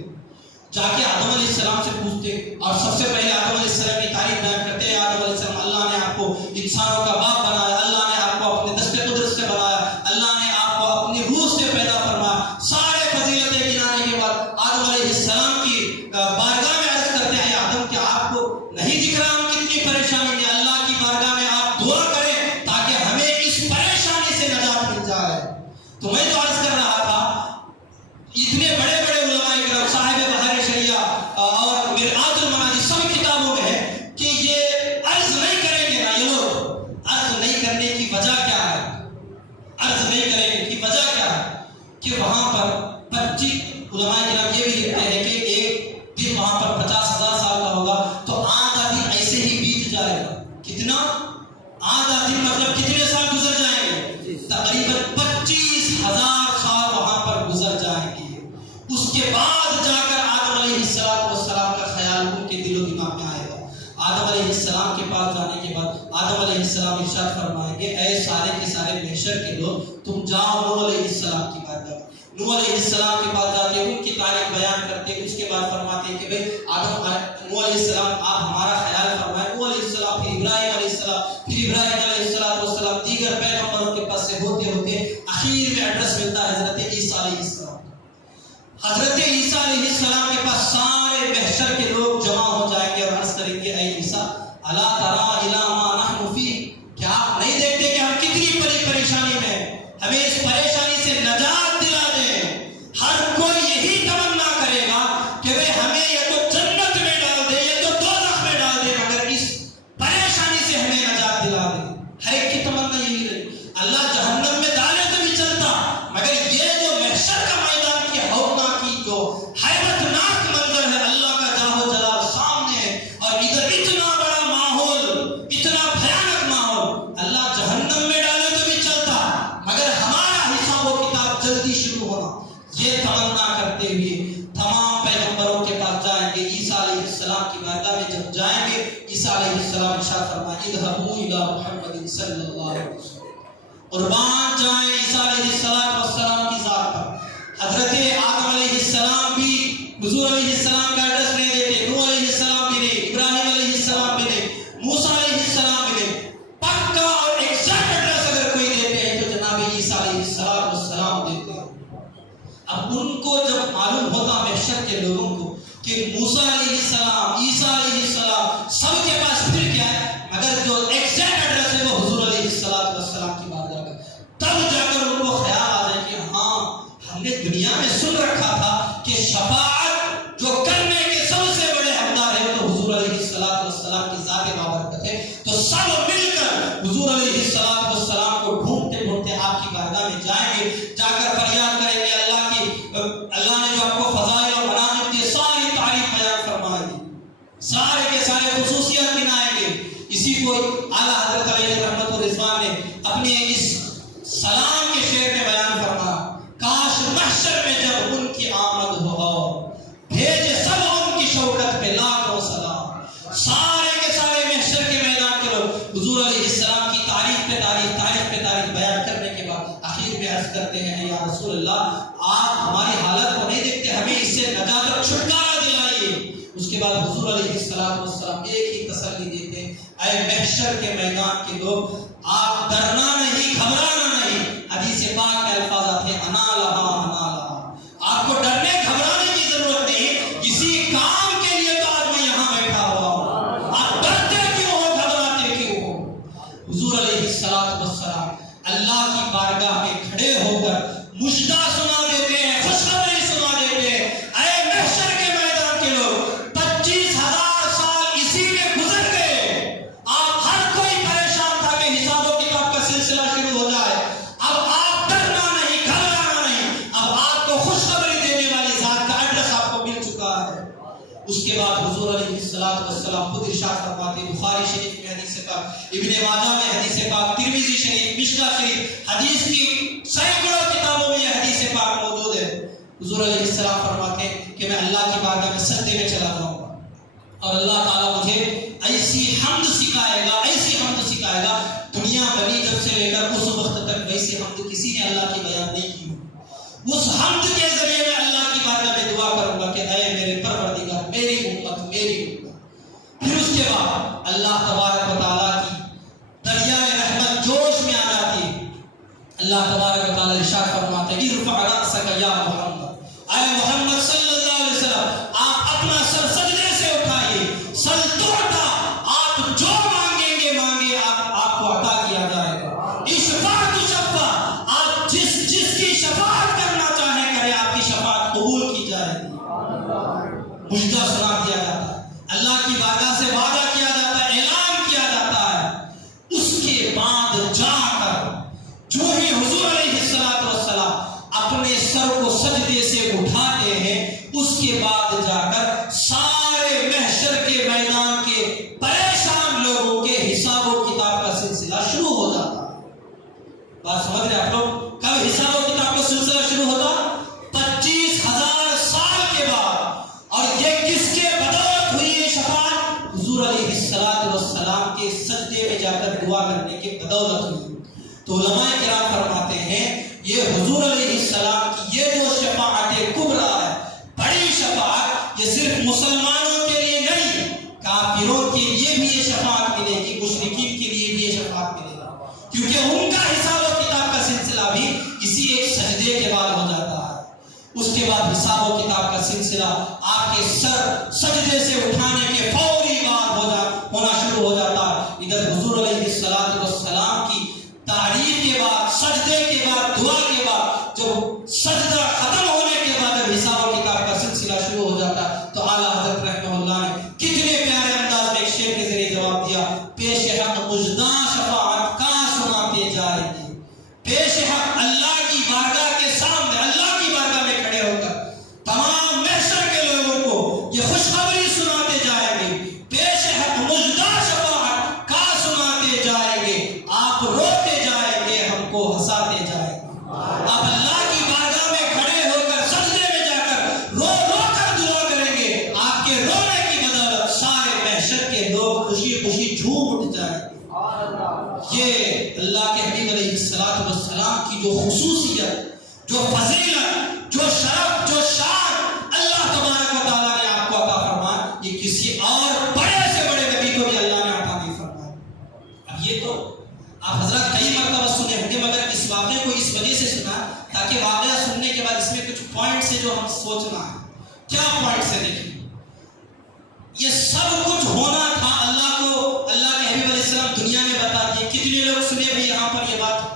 جا کے آدم علیہ السلام سے پوچھتے اور سب سے پہلے آدم علیہ السلام کی تعریف بیان کرتے ہیں. آدم علیہ السلام، اللہ نے آپ کو انسانوں کا باپ بنایا، اللہ نے آپ کو اپنے دست قدرت سے بنایا، اللہ نے آپ کو اپنی روح سے پیدا فرمایا. سارے فضیلتیں گنانے کے بعد آدم علیہ السلام کی بارگاہ میں عرض کرتے ہیں آدم کہ آپ کو نہیں دکھ رہا ہم کتنی پریشانی میں؟ اللہ کی بارگاہ میں آپ دعا کریں تاکہ ہمیں اس پریشانی سے نجات مل جائے. تو میں جو عرض کر رہا تھا، اتنے بڑے بڑے علماء کرام صاحب بہار شریعہ اور مرآت المنازل سب کتابوں میں ہے کہ یہ عرض نہیں کریں گے نا. یہ لوگ عرض نہیں کرنے کی وجہ کیا ہے؟ عرض نہیں کرنے کی وجہ کیا ہے؟ کہ وہاں پر 25 علماء کرام یہ بھی لکھتے ہیں کہ ایک دن وہاں پر 50,000 سال کا ہوگا، تو آدھا دن ایسے ہی بیت جائے گا. کتنا؟ آدھا دن مطلب کتنے سال گزر جائیں گے؟ تقریباً 25,000 سال وہاں پر گزر جائیں گے. اس کے بعد جا کر آدم علیہ السلام کا خیال ان کے دل و دماغ میں آئے گا. آدم علیہ السلام کے پاس جانے کے بعد آدم علیہ السلام ارشاد فرمائیں گے اے سارے کے سارے محشر کے لوگ، تم جاؤ نوح علیہ السلام کی بارگاہ. نوح علیہ السلام کے پاس جاتے ان کی تاریخ بیان کرتے. اس کے بعد فرماتے ہیں کہ بھئی نوح علیہ السلام آپ ہمارا خیال فرمائیں. نوح علیہ السلام، پھر ابراہیم علیہ السلام، پھر ابراہیم علیہ السلام، دیگر پیغمبروں کے پاس سے ہوتے ہوتے اخیر میں ایڈریس ملتا ہے حضرت عیسیٰ علیہ السلام. حضرت عیسیٰ علیہ السلام کے پاس سارے محشر کے لوگ جمع ہو جائیں گے اور عرض کریں گے اے عیسیٰ الا تری الی ما نحن فی، کیا آپ نہیں دیکھتے کہ ہم کتنی بڑی پریشانی میں، ہمیں اس پریشانی سے نجات دلا دیں. ہر کوئی یہی تمنا کرے گا کہ وہ ہمیں یا تو جنت میں ڈال دے یا تو دوزخ میں ڈال دے، مگر اس پریشانی سے ہمیں نجات دلا دے. ہر ایک کی تمنا یہی رہی. اللہ جہنم میں ڈالے تو بھی چلتا، مگر یہ جو محشر کا میدان کی ہولناکی جو حیرت ناک منظر ہے، اللہ کا جاہ و جلال سامنے ہے اور ادھر اتنا بڑا ماحول، اتنا بھیانک ماحول، اللہ جہنم میں ڈالے تو بھی چلتا، مگر ہمارا حساب و کتاب جلدی شروع ہونا. یہ تمنا کرتے ہوئے تمام پیغمبروں کے پاس جائیں گے. عیسیٰ علیہ السلام کی بارگاہ میں جب جائیں گے، عیسیٰ علیہ السلام ارشاد فرمائیں اذهبوا الی محمد صلی اللہ علیہ وسلم، قربان جائیں عیسیٰ علیہ السلام کی ذات پر. حضرت آدم علیہ السلام بھی حضور علیہ السلام کا ایڈریس نہیں دیتے. نوح علیہ تھے تو سب مل کر حضور علیہ السلام کو ڈھونڈتے ڈھونڈتے آپ کی بارگاہ میں جائیں گے، جا کر فریاد کریں گے اللہ نے جو آپ کو فضائل اور مناقب دیے ساری تعریف بیان فرمائیں گے، سارے کے سارے خصوصیات گنائیں گے۔ اسی کو اعلیٰ حضرت علیہ رحمت و رضوان نے اپنے اس سلام کے شعر میں بیان فرمایا، کاش محشر میں جب ان کی آمد ہو، بھیجے سب ان کی شوکت پہ لاکھوں سلام۔ سارے کے سارے محشر کے میدان کے لوگ حضور علیہ السلام کی تعریف پہ تعریف بیان کرنے کے بعد آخر میں عرض کرتے ہیں، یا رسول اللہ آپ ہماری حالت کو نہیں دیکھتے، ہمیں اس سے نجات اور چھٹکارا دلائیے۔ اس کے بعد حضور علیہ السلام ایک ہی تسلی دیتے ہیں، اے محشر کے میدان کے لوگ آپ ڈرنا نہیں، گھبرانا نہیں۔ حدیث پاک میں الفاظ آتے ہیں، انا لہا، آپ کو ڈرنے گھبرانے کی ضرورت نہیں، اسی کام کے لیے تو آج میں یہاں بیٹھا ہوا ہوں، آپ ڈرتے کیوں ہو، گھبراتے کیوں ہو؟ حضور علیہ السلام اللہ کی بارگاہ میں کھڑے ہو کر مژدہ سنا دیتے ہیں، خوشخبری سنا دیتے ہیں، اے محشر کے میدان کے لوگ 25,000 سال اسی میں گزر گئے، آپ ہر کوئی پریشان تھا کہ حساب و کتاب کا سلسلہ شروع ہو جائے، اب آپ ڈرنا نہیں، گھبرانا نہیں، اب آپ کو خوشخبری دینے والی ذات کا ایڈریس آپ کو مل چکا ہے۔ اس کے بعد حضور علیہ السلام خود ارشاد فرماتے ہیں، بخاری شریف میں حدیث پاک، ابن ماجہ میں حدیث پاک، ترمذی شریف، مشکاہ شریف، حدیث کی سینکڑوں کتابوں میں یہ حدیث پاک موجود ہے۔ حضور علیہ السلام فرماتے ہیں کہ میں اللہ کی بارگاہ میں سجدے میں چلا جاؤں گا اور اللہ تعالیٰ مجھے ایسی حمد سکھائے گا، دنیا بنی جب سے لے کر اس وقت تک ویسی حمد کسی نے اللہ کی بیان نہیں کی۔ اس حمد کے ذریعے میں اللہ کی بارگاہ میں دعا کروں گا کہ اے میرے پروردگار، میری امت۔ پھر اس کے بعد اللہ تبارک و تعالیٰ کی دریائے رحمت جوش میں آ جاتی ہے۔ اللہ تبارک و تعالیٰ ارشاد فرماتے ہیں، ارفع رأسک یا محمد، اے محمد صلی اللہ علیہ وسلم آپ اپنا سر سجدے سے اٹھائیے، سل تعطیٰ، آپ جو مانگیں گے آپ کو عطا کیا جائے گا، اشفع تشفع، آپ جس کی شفاعت کرنا چاہیں کریں، آپ کی شفاعت قبول کی جائے گی۔ مژدہ سنا دیا جاتا ہے، اللہ کی بارگاہ سے وعدہ کیا جاتا ہے، اعلان کیا جاتا ہے۔ اس کے بعد جا کر جو ہی حضور علیہ السلام اپنے سر کو سجدے سے اٹھاتے ہیں، اس کے بعد جا کر سارے محشر کے میدان کے پریشان لوگوں کے حساب و کتاب کا سلسلہ شروع ہو جاتا ہے۔ بات سمجھ رہے آپ لوگ؟ کب حساب و کتاب کا سلسلہ شروع ہوتا؟ 25,000 سال کے بعد۔ اور یہ کس کے بدولت ہوئی یہ شفاعت؟ حضور علیہ السلام کے سجدے میں جا کر دعا کرنے کے بدولت ہوئی۔ تو علماء کرام فرماتے ہیں یہ حضور علیہ السلام کی یہ جو شفاعت کبریٰ ہے، بڑی شفاعت، یہ صرف مسلمانوں کے لیے نہیں، کافروں کے لیے بھی یہ شفاعت ملے گی، مشرکین کے لیے بھی یہ شفاعت ملے گی، کیونکہ ان کا حساب و کتاب کا سلسلہ بھی اسی ایک سجدے کے بعد ہو جاتا ہے۔ اس کے بعد حساب و کتاب کا سلسلہ آپ کے سر سجدے سے اٹھانے کے فوری بعد ہونا شروع ہو جاتا ہے۔ ادھر حضور علیہ السلام کی تعریف کے بعد، سجدے کے بعد، دعا کے بعد، جب سجدہ ختم ہونے کے بعد جب حساب و کتاب کا سلسلہ شروع ہو جاتا ہے تو اعلیٰ حضرت رحمہ اللہ نے کتنے پیارے انداز میں ایک شعر کے ذریعے جواب دیا، پیش حق مژدہ شفاعت کا سناتے جائے گی، پیش حق اللہ کی بارگاہ کے سامنے، اللہ کی بارگاہ میں کھڑے ہو کر تمام محشر کے لوگوں کو یہ خوشخبری سناتے جائیں گے، پیش حق مژدہ شفاعت کا سناتے جائیں گے، آپ روتے جائیں گے، ہم کو ہنساتے جائیں گے۔ آپ اللہ کی بارگاہ میں کھڑے ہو کر سجدے میں جا کر رو کر دعا کریں گے، آپ کے رونے کی بدولت سارے محشر کے لوگ خوشی خوشی جھوم اٹھ جائیں گے۔ یہ اللہ کے حبیب علیہ السلام کی جو خصوصیت، جو فضیلت، جو شرف، جو شان اللہ تبارک و تعالیٰ نے آپ کو عطا فرمایا، یہ کسی اور بڑے سے بڑے نبی کو بھی اللہ نے عطا نہیں فرمایا۔ اب یہ تو آپ حضرات کئی مرتبہ سنے ہوں گے، مگر اس واقعے کو اس وجہ سے سنا تاکہ واقعہ سننے کے بعد اس میں کچھ پوائنٹ سے جو ہم سوچنا ہے، کیا پوائنٹ سے دیکھیں، یہ سب کچھ ہونا تھا اللہ کو، اللہ کے حبیب علیہ السلام دنیا میں بتا دیے۔ کتنے لوگ سنے بھائی یہاں پر یہ بات؟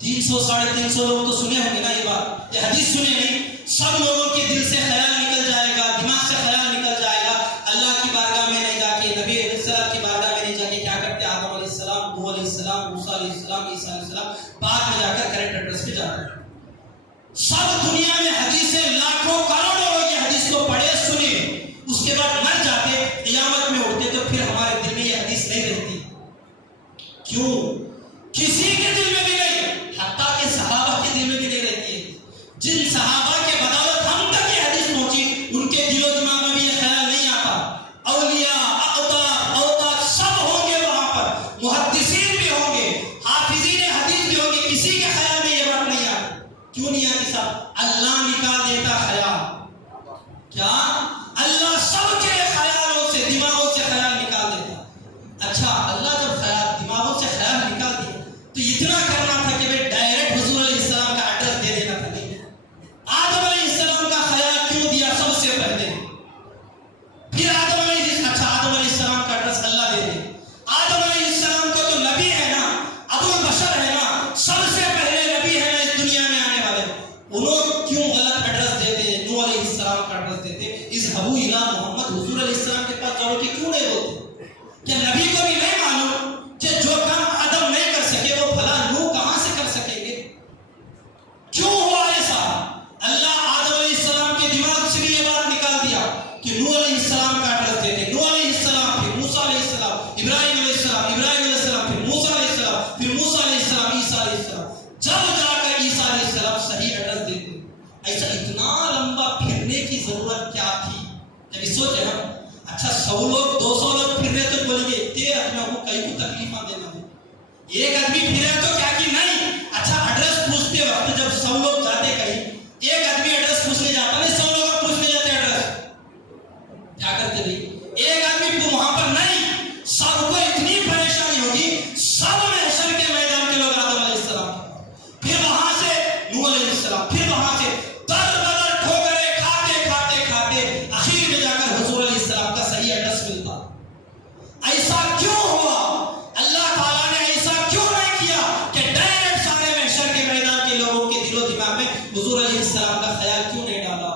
300 ساڑھے 300 لوگ تو سنے ہوں گے نا یہ بات، یہ حدیث سنے نہیں؟ سب لوگوں کے دل سے خیال نکل جائے گا، دماغ سے خیال نکل جائے گا، اللہ کی بارگاہ میں نہیں جا کے، نبی علیہ السلام کی بارگاہ میں نہیں جاتے ہیں. سب دنیا میں حدیثیں لاکھوں کروڑوں لوگ یہ حدیث کو پڑھے سنے اس کے بعد مر جاتے, قیامت میں اٹھتے تو پھر ہمارے دل میں یہ حدیث نہیں رہتی. کیوں؟ کسی کے دل میں بھی نہیں, حتیٰ کہ صحابہ کے دل میں بھی نہیں رہتی ہے. جن صحابہ کے بدولت ہم تک یہ حدیث پہنچی ان کے دل و دماغ میں بھی یہ خیال نہیں آتا. اولیاء, اقطاب, اوتاد سب ہوں گے وہاں پر, محدثین بھی ہوں گے, حافظین حدیث بھی ہوں گے, کسی کے خیال میں یہ بات نہیں آتی. کیوں نہیں آتی صاحب؟ اللہ نکال دیتا خیال. کیا؟ اللہ سب کے خیالوں سے, دماغوں سے خیال نکال دیتا. اچھا, اللہ جب خیال دماغوں سے خیال نکال دیا تو اتنا کرنا تھا کہ بھائی ڈائریکٹ حضور علیہ السلام کا ایڈریس دے دینا تھا. نہیں, آدم علیہ السلام کا خیال کیوں دیا سب سے پہلے؟ پھر آدم علیہ السلام کا ایڈریس اللہ دے دے. آدم علیہ السلام کو تو نبی ہے نا, ابو البشر ہے نا, سب سے پہلے نبی ہے نا اس دنیا میں آنے والے, انہوں کیوں غلط ایڈریس دیتے؟ نوح علیہ السلام کا ایڈریس دیتے. اذهبوا الى محمد, حضور علیہ السلام کے پاس جاؤ کہ کیوں نہیں بولتے؟ کہ نبی کو بھی نہیں معلوم کہ جو کام آدم نہیں کر سکے وہ بھلا نوح کہاں سے کر سکیں گے؟ کیوں ہوا ایسا؟ اللہ آدم علیہ السلام کے دماغ سے بھی یہ بات نکال دیا کہ نوح علیہ السلام کا ایڈریس دیتے. نوح علیہ السلام, پھر موسیٰ علیہ السلام, ابراہیم علیہ السلام, ابراہیم علیہ السلام, پھر موسیٰ علیہ السلام, پھر موسیٰ علیہ السلام, عیسیٰ علیہ السلام, جب جا کر عیسیٰ علیہ السلام صحیح ایڈریس دیتے. ایسا اتنا لمبا پھرنے کی ضرورت کیا تھی؟ کبھی سوچے ہم؟ اچھا 100 لوگ 200 لوگ پھر رہے تو بولیں گے اتنے آدمیوں کو کئی کو تکلیفاں دینا ہے, ایک آدمی پھرے تو کیا کی نہیں. اچھا ایڈریس پوچھتے وقت جب 100 لوگ جاتے کہیں, ایک آدمی ایڈریس پوچھنے جاتا نہیں, 100 لوگ پوچھنے جاتے ایڈریس, کیا کرتے بھائی؟ ایک آدمی وہاں پر نہیں, سب کو اتنی پریشانی ہوگی, سب محشر کے میدان کے لوگ آدم علیہ السلام, پھر وہاں سے نوح علیہ السلام, پھر وہاں سے در بدر ٹھوکریں کھاتے کھاتے کھاتے اخیر میں جا کر حضور علیہ السلام کا صحیح ایڈریس ملتا. ایسا کیوں ہوا؟ اللہ تعالیٰ نے ایسا کیوں نہیں کیا کہ ڈائریکٹ سارے محشر کے میدان کے لوگوں کے دل و دماغ میں حضور علیہ السلام کا خیال کیوں نہیں ڈالا؟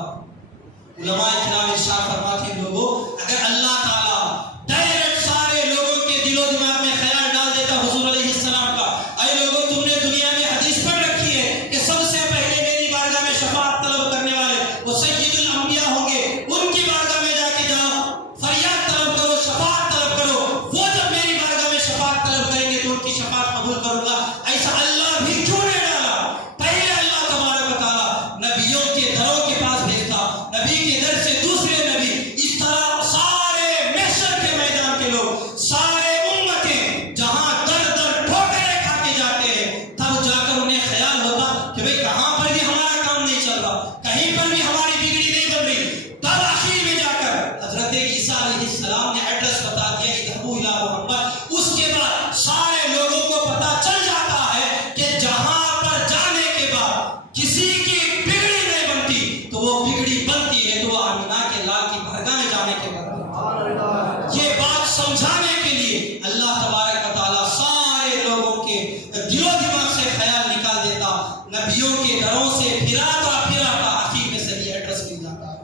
علماء کرام ارشاد فرماتے ہیں لوگوں, اگر اللہ تعالیٰ ڈائریکٹ سارے لوگوں کے دل و دماغ میں خیال ڈال دیتا حضور علیہ السلام کا, اے لوگوں تم نے دنیا میں حدیث پڑھ رکھی ہے کہ سب سے پہلے میری بارگاہ میں شفاعت طلب کرنے والے وہ سید الانبیاء ہوں گے, ان کی بارگاہ میں جا کے جاؤ, فریاد طلب کرو, شفاعت طلب کرو, وہ جب میری بارگاہ میں شفاعت طلب کریں گے تو ان کی شفاعت قبول کروں گا. ایسا اللہ بھی کیوں نہیں ڈالا؟ پہلے اللہ تبارک و تعالیٰ نبیوں کے دروں کے پاس بھیجتا, نبی کے در سے دوسرے نبی, اس طرح سارے محشر کے میدان کے لوگ, سارے امتیں جہاں در در ٹھوکریں کھا کے جاتے ہیں, تب جا کر انہیں خیال ہوتا کہ بھئی کہاں پر بھی ہمارا کام نہیں چل رہا, کہیں پر بھی ہماری بگڑی نہیں بن رہی. تب آخر میں جا کر حضرت عیسیٰ علیہ السلام نے ایڈریس بتا دیا, اذهبوا الى محمد. اس کے بعد سارے لوگوں کو پتا چل جاتا ہے کہ جہاں پر جانے کے بعد کسی کی بگڑی نہیں بنتی تو وہ بگڑی بنتی ہے تو وہ آمینہ کے لال کی بارگاہ میں جانے کے بعد. یہ بات سمجھانے کے لیے اللہ تبارک و تعالیٰ سارے لوگوں کے دل و دماغ سے خیال نکال دیتا, نبیوں کے دروں سے پھراتا پھراتا آخر میں صحیح ایڈریس مل جاتا,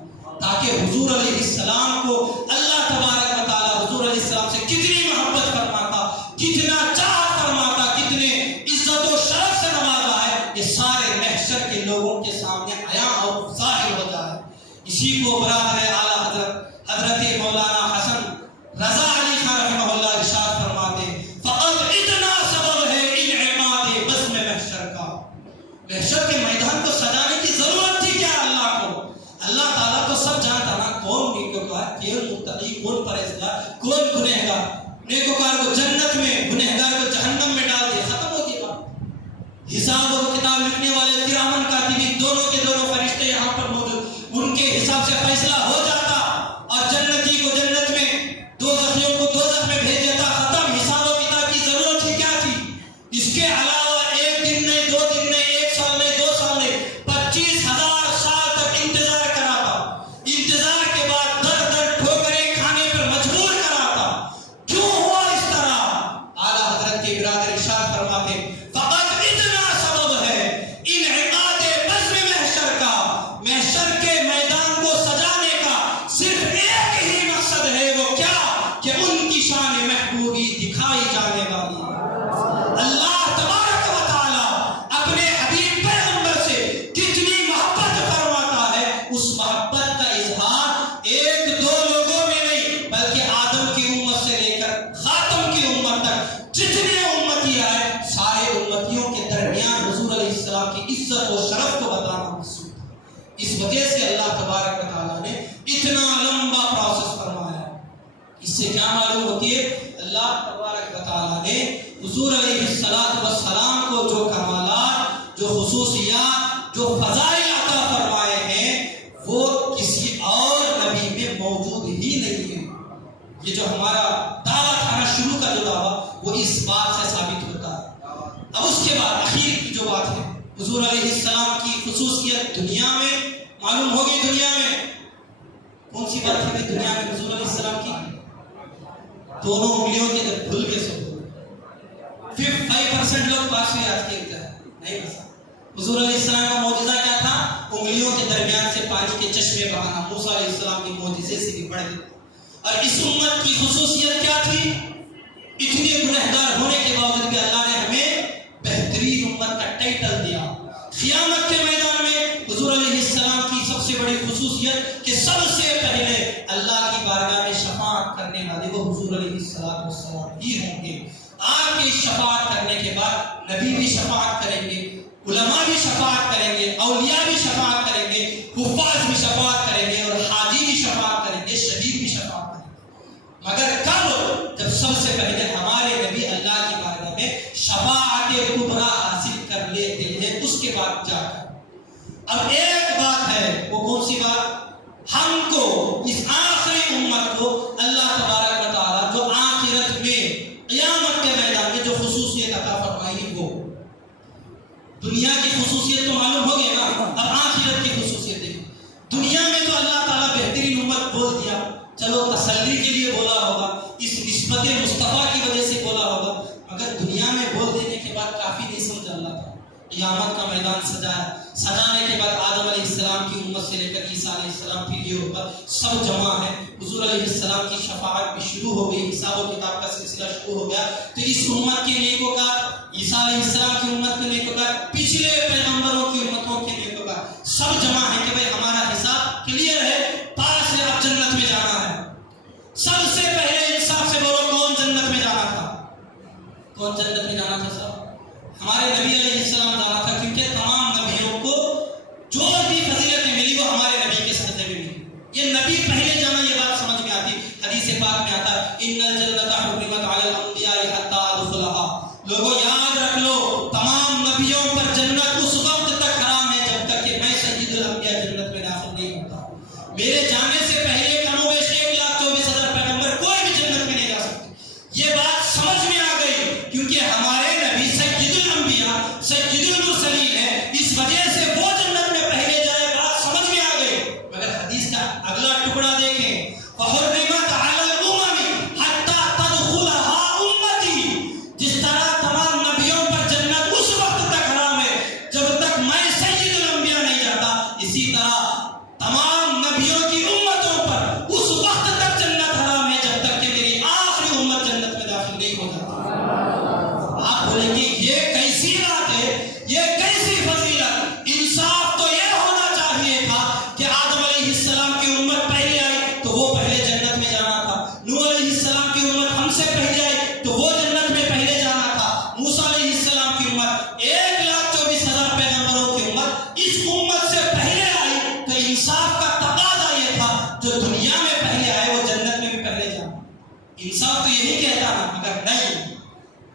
تاکہ حضور علیہ السلام کو اللہ تبارک و تعالیٰ حضور علیہ السلام سے کتنی محبت فرماتا, کتنا چاہت فرماتا, کتنے عزت و شرف سے نوازا ہے, یہ سارے محشر کے لوگوں کے سامنے عیاں اور ظاہر ہو جائے. اسی کو برادر اعلیٰ حضرت مولانا حسن رضا علی خان رحمہ اللہ ارشاد فرماتے, فقط اتنا سبب ہے انعماد بزم محشر کا. محشر کے میدان کو سجانے کی ضرورت تھی کیا اللہ کو؟ اللہ تعالیٰ تو سب جانتا نا, کون نیکوکار, کون متقی, کون پرہیزگار, کون گنہگار. نیکوکار کو جنت میں, گنہگار کو جہنم میں ڈال دیا, ختم ہو گئی بات. حساب اور کتاب لکھنے والے کرامن کاتبین دونوں کے دونوں فرشتے یہاں پر موجود, ان کے حساب سے فیصلہ ہو جاتا اور جنتی کو جنت میں, دوزخیوں کو دوزخ میں بھیج دیتا, ختم. حساب و کتاب کی ضرورت ہی کیا تھی؟ اس کے علاوہ ایک دن نہیں, 2 دن نہیں, 1 سال نہیں, 2 سال نہیں, 25,000 سال تک انتظار کراتا. انتظار کے بعد در در ٹھوکریں کھانے پر مجبور کراتا. کیوں ہوا اس طرح؟ اعلیٰ حضرت کے برادر ارشاد فرماتے, فقط اتنا سبب معلوم ہوتی ہے اللہ تبارک و تعالیٰ نے حضور علیہ السلام کو جو کمالات، جو خصوصیات، جو فضائل عطا فرمائے ہیں وہ کسی اور نبی میں موجود ہی نہیں ہے۔ یہ جو ہمارا دعویٰ تھا شروع کا جو دعویٰ، وہ اس بات سے ثابت ہوتا ہے۔ اب اس کے بعد اخیر کی جو بات ہے، حضور علیہ السلام کی خصوصیت دنیا میں معلوم ہوگی۔ دنیا میں کون سی بات ہے دنیا میں حضور علیہ السلام کی؟ دونوں انگلیوں کے بھول کے سو 5% لوگ پاس ہوئے آج کے نہیں بسا۔ حضور علیہ السلام کا معجزہ کیا تھا؟ انگلیوں کے درمیان سے پانی کے چشمے بہانا۔ موسیٰ علیہ السلام کی معجزے سے بھی بڑھ گئے۔ اور اس امت کی خصوصیت کیا تھی؟ اتنے گنہگار ہونے کے باوجود بھی اللہ نے ہمیں بہترین امت کا ٹائٹل دیا۔ قیامت کے میدان میں حضور علیہ السلام کی سب سے بڑی خصوصیت کہ سب سے پہلے اللہ کی بارگاہ میں شفاعت کرنے والے وہ حضور علیہ السلام ہی ہوں گے۔ آپ کی شفاعت کرنے کے بعد نبی بھی شفاعت کریں گے، علماء بھی شفاعت کریں گے، اولیاء بھی شفاعت کریں گے، حفاظ بھی شفاعت کریں گے، اور حاجی بھی شفاعت کریں گے، شہید بھی شفاعت کریں گے۔ مگر کب؟ جب سب سے پہلے ہمارے نبی اللہ کی بارگاہ میں شفاعت کبریٰ حاصل کر لیتے ہیں، اس کے بعد جا کر۔ اب ایک بات ہے، وہ کون سی بات؟ ہم کو اس آخری امت کو اللہ تبارک و تعالیٰ جو آخرت میں قیامت کے میدان میں جو خصوصیت عطا فرمائی، وہ دنیا کی خصوصیت تو معلوم ہو گئی نا، اب آخرت کی خصوصیت ہے۔ دنیا میں تو اللہ تعالیٰ بہترین امت بول دیا، چلو تسلی کے لیے بولا ہوگا، اس نسبت مصطفیٰ کی وجہ سے بولا ہوگا، مگر دنیا میں بول دینے کے بعد کافی نہیں سمجھ اللہ تھا۔ قیامت کا میدان سجانے کے بعد آدم علیہ السلام کی امت سے لے کر عیسیٰ علیہ السلام پھر یہ اوپر سب جمع ہے۔ حضور علیہ السلام کی شفاعت بھی شروع ہو گئی، حساب و کتاب کا سلسلہ شروع ہو گیا۔ تو اس امت کے نیکوکار، عیسیٰ علیہ السلام کی امت کے نیکوکار، پچھلے پیغمبروں کی امتوں کے نیکوکار سب جمع ہیں کہ بھائی ہمارا حساب کلیئر ہے، پاس ہے، اب جنت میں جانا ہے۔ سب سے پہلے انصاف سے بولو کون جنت میں جانا تھا؟ کون جنت میں جانا تھا؟ سب ہمارے نبی علیہ السلام جانا تھا، کیونکہ تمام نبیوں کو جو بھی فضیلتیں ملی وہ ہمارے نبی کے صدقے میں ملی۔ یہ نبی پہلے جانا، یہ بات سمجھ میں آتی۔ حدیث پاک میں آتا ہے ان الجنت حرمت علی الانبیاء حتی ادخلها۔ لوگوں یاد رکھ لو، تمام نبیوں پر جنت اس وقت تک حرام ہے جب تک کہ میں سید الانبیاء جنت میں داخل نہیں ہوتا۔ میرے جانے سے پہلے کم و بیش 1,24,000 پیغمبر کوئی بھی جنت میں نہیں جا سکتے۔ یہ بات سمجھ میں آ گئی کیونکہ ہمارے نبی سید الانبیاء، سید المرسلین ہے، اس وجہ سے وہ جنت میں پہلے جائے، بات سمجھ میں آ گئی۔ مگر حدیث کا اگلا ٹکڑا دیکھیں، وَحُرِّمَتْ عَلَى الْأُمَمِ حَتَّى تَدْخُلَهَا أُمَّتِي۔ جس طرح تمام نبیوں پر جنت اس وقت تک حرام ہے جب تک میں سید الانبیاء نہیں جاتا، اسی طرح تمام نبیوں کی امتوں پر اس وقت تک جنت حرام ہے جب تک کہ میری آخری امت جنت میں داخل نہیں ہو جاتی۔ آپ بولیں گے یہ کیسی بات ہے، یہ کیسی فضیلت؟ انصاف تو یہ ہونا چاہیے تھا کہ آدم علیہ السلام کی امت پہلے آئی تو وہ پہلے جنت میں جانا تھا، نوح علیہ السلام کی امت ہم سے پہلے آئی تو وہ جنت میں پہلے جانا تھا، موسیٰ علیہ السلام کی امت 1,24,000 پیغمبروں کی امت اس امت سے پہلے آئی، تو انصاف کا تقاضا یہ تھا جو دنیا میں پہلے آئے وہ جنت میں بھی پہلے جانا۔ انصاف تو یہی کہتا نا، مگر نہیں۔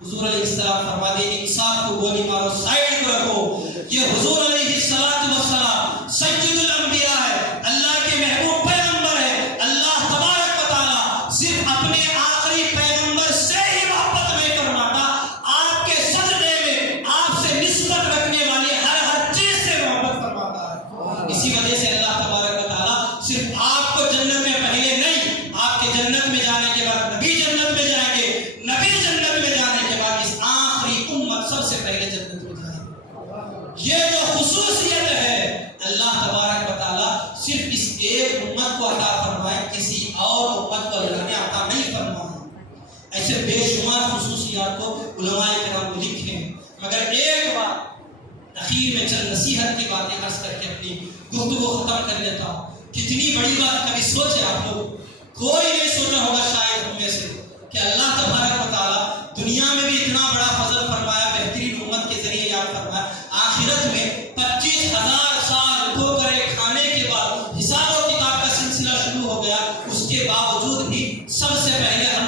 حضور علیہ السلام فرما دے انصاف کو گولی مارو، سائڈ کو رکھو۔ یہ حضور علیہ السلام سید الانبیاء ہے، اللہ کے محبوب پیغمبر ہے۔ اللہ تبارک و تعالیٰ صرف اپنے آخری پیغمبر سے ہی محبت نہیں فرماتا، آپ کے صدقے میں آپ سے نسبت رکھنے والی ہر چیز سے محبت فرماتا ہے۔ اسی وجہ سے اللہ تبارک و تعالیٰ صرف آپ کو جنت میں پہلے نہیں، آپ کے جنت میں جانے کے بعد نبی جنت میں جائیں گے، نبی جنت میں جانے کے بعد اس آخری امت سب سے پہلے جنت میں جائے گی۔ یہ جو خصوصیت ہے اللہ تبارک و تعالیٰ صرف اس ایک امت کو عطا فرمائے، کسی اور امت کو اللہ نے عطا نہیں فرمایا۔ ایسے بے شمار خصوصیات کو علماء کرام لکھے ہیں، مگر ایک بات اخیر میں چند نصیحت کی باتیں عرض کر کے اپنی گفتگو ختم کر لیتا ہوں۔ کتنی بڑی بات کبھی سوچے آپ لوگ، کوئی نہیں سوچا ہوگا شاید ہم میں سے کہ اللہ تبارک و تعالیٰ دنیا میں بھی اتنا بڑا فضل فرمایا، بہترین امت کے ذریعے یاد فرمایا، آخرت میں 25,000 سال ٹھوکریں کھانے کے بعد حساب و کتاب کا سلسلہ شروع ہو گیا، اس کے باوجود بھی سب سے پہلے ہم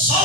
100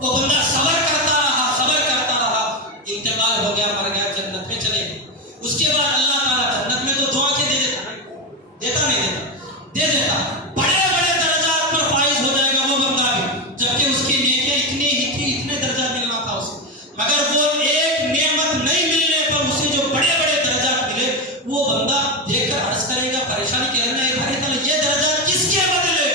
وہ بندہ صبر کرتا رہا، انتقال ہو گیا، مر گیا، جنت میں چلے گئے۔ اس کے بعد اللہ تعالیٰ جنت میں تو دعا کے دے دیتا بڑے بڑے درجات پر فائز ہو جائے گا وہ بندہ بھی، جبکہ اس کی نیکیاں اتنی ہی تھی، اتنے درجہ ملنا تھا اسے، مگر وہ ایک نعمت نہیں ملنے پر اسے جو بڑے بڑے درجات ملے، وہ بندہ دیکھ کر عرض کرے گا، پریشانی کرے گا، یہ درجات کس کے بدلے؟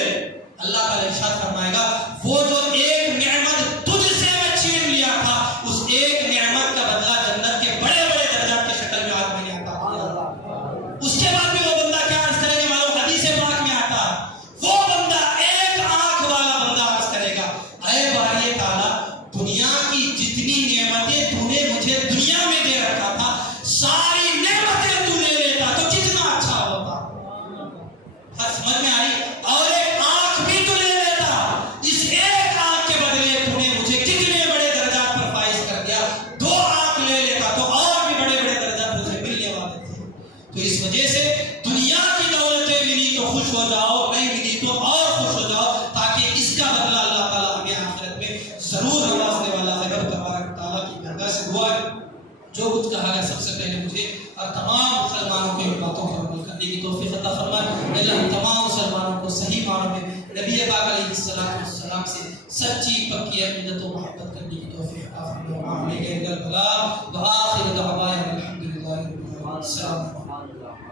اللہ تعالیٰ ارشاد فرمائے گا وہ جو ایک نعمت تجھ سے میں چھین لیا تھا، اس ایک نعمت کا بدلہ جنت کے بڑے بڑے درجات کی شکل میں آج میں نے عطا کیا۔ اس کے بعد بھی وہ بندہ کیا عرض کرے گا؟ معلوم حدیث پاک میں آتا ہے، وہ بندہ ایک آنکھ والا بندہ عرض کرے گا، اے باری تعالیٰ دنیا کی جتنی نعمتیں تو نے مجھے دنیا میں دے رکھا تھا، ساری نعمتیں تو لے لیتا تو کتنا اچھا ہوتا۔ ہر سمجھ میں آئی؟ اور ایک آنکھ بھی تو لے لیتا، اس ایک آنکھ کے بدلے تو نے مجھے کتنے بڑے درجات پر فائز کر دیا، دو آنکھ لے لیتا تو اور بھی بڑے بڑے درجات مجھے ملنے والے تھے۔ تو اس وجہ سے دنیا کی دولتیں ملی تو خوش ہو جاؤ، نہیں ملی تو اور خوش ہو جاؤ، تاکہ اس کا بدلہ اللہ تعالیٰ ہمیں آخرت میں ضرور نوازنے والا ہے۔ رب تبارک تعالیٰ کی بارگاہ سے دعا ہے جو کچھ کہا گیا سب سے پہلے مجھے اور تمام مسلمانوں کی باتوں پر عمل کرنے کی توفیق عطا فرمائے۔ اللہ تمام مسلمانوں کو صحیح معنوں میں نبی پاک علیہ السلام سے سچی پکی عقیدت و محبت کرنے کی توفیق عطا فرمائے۔ آمین۔ وآخر دعوانا الحمدللہ رب العالمین۔ السلام علیکم۔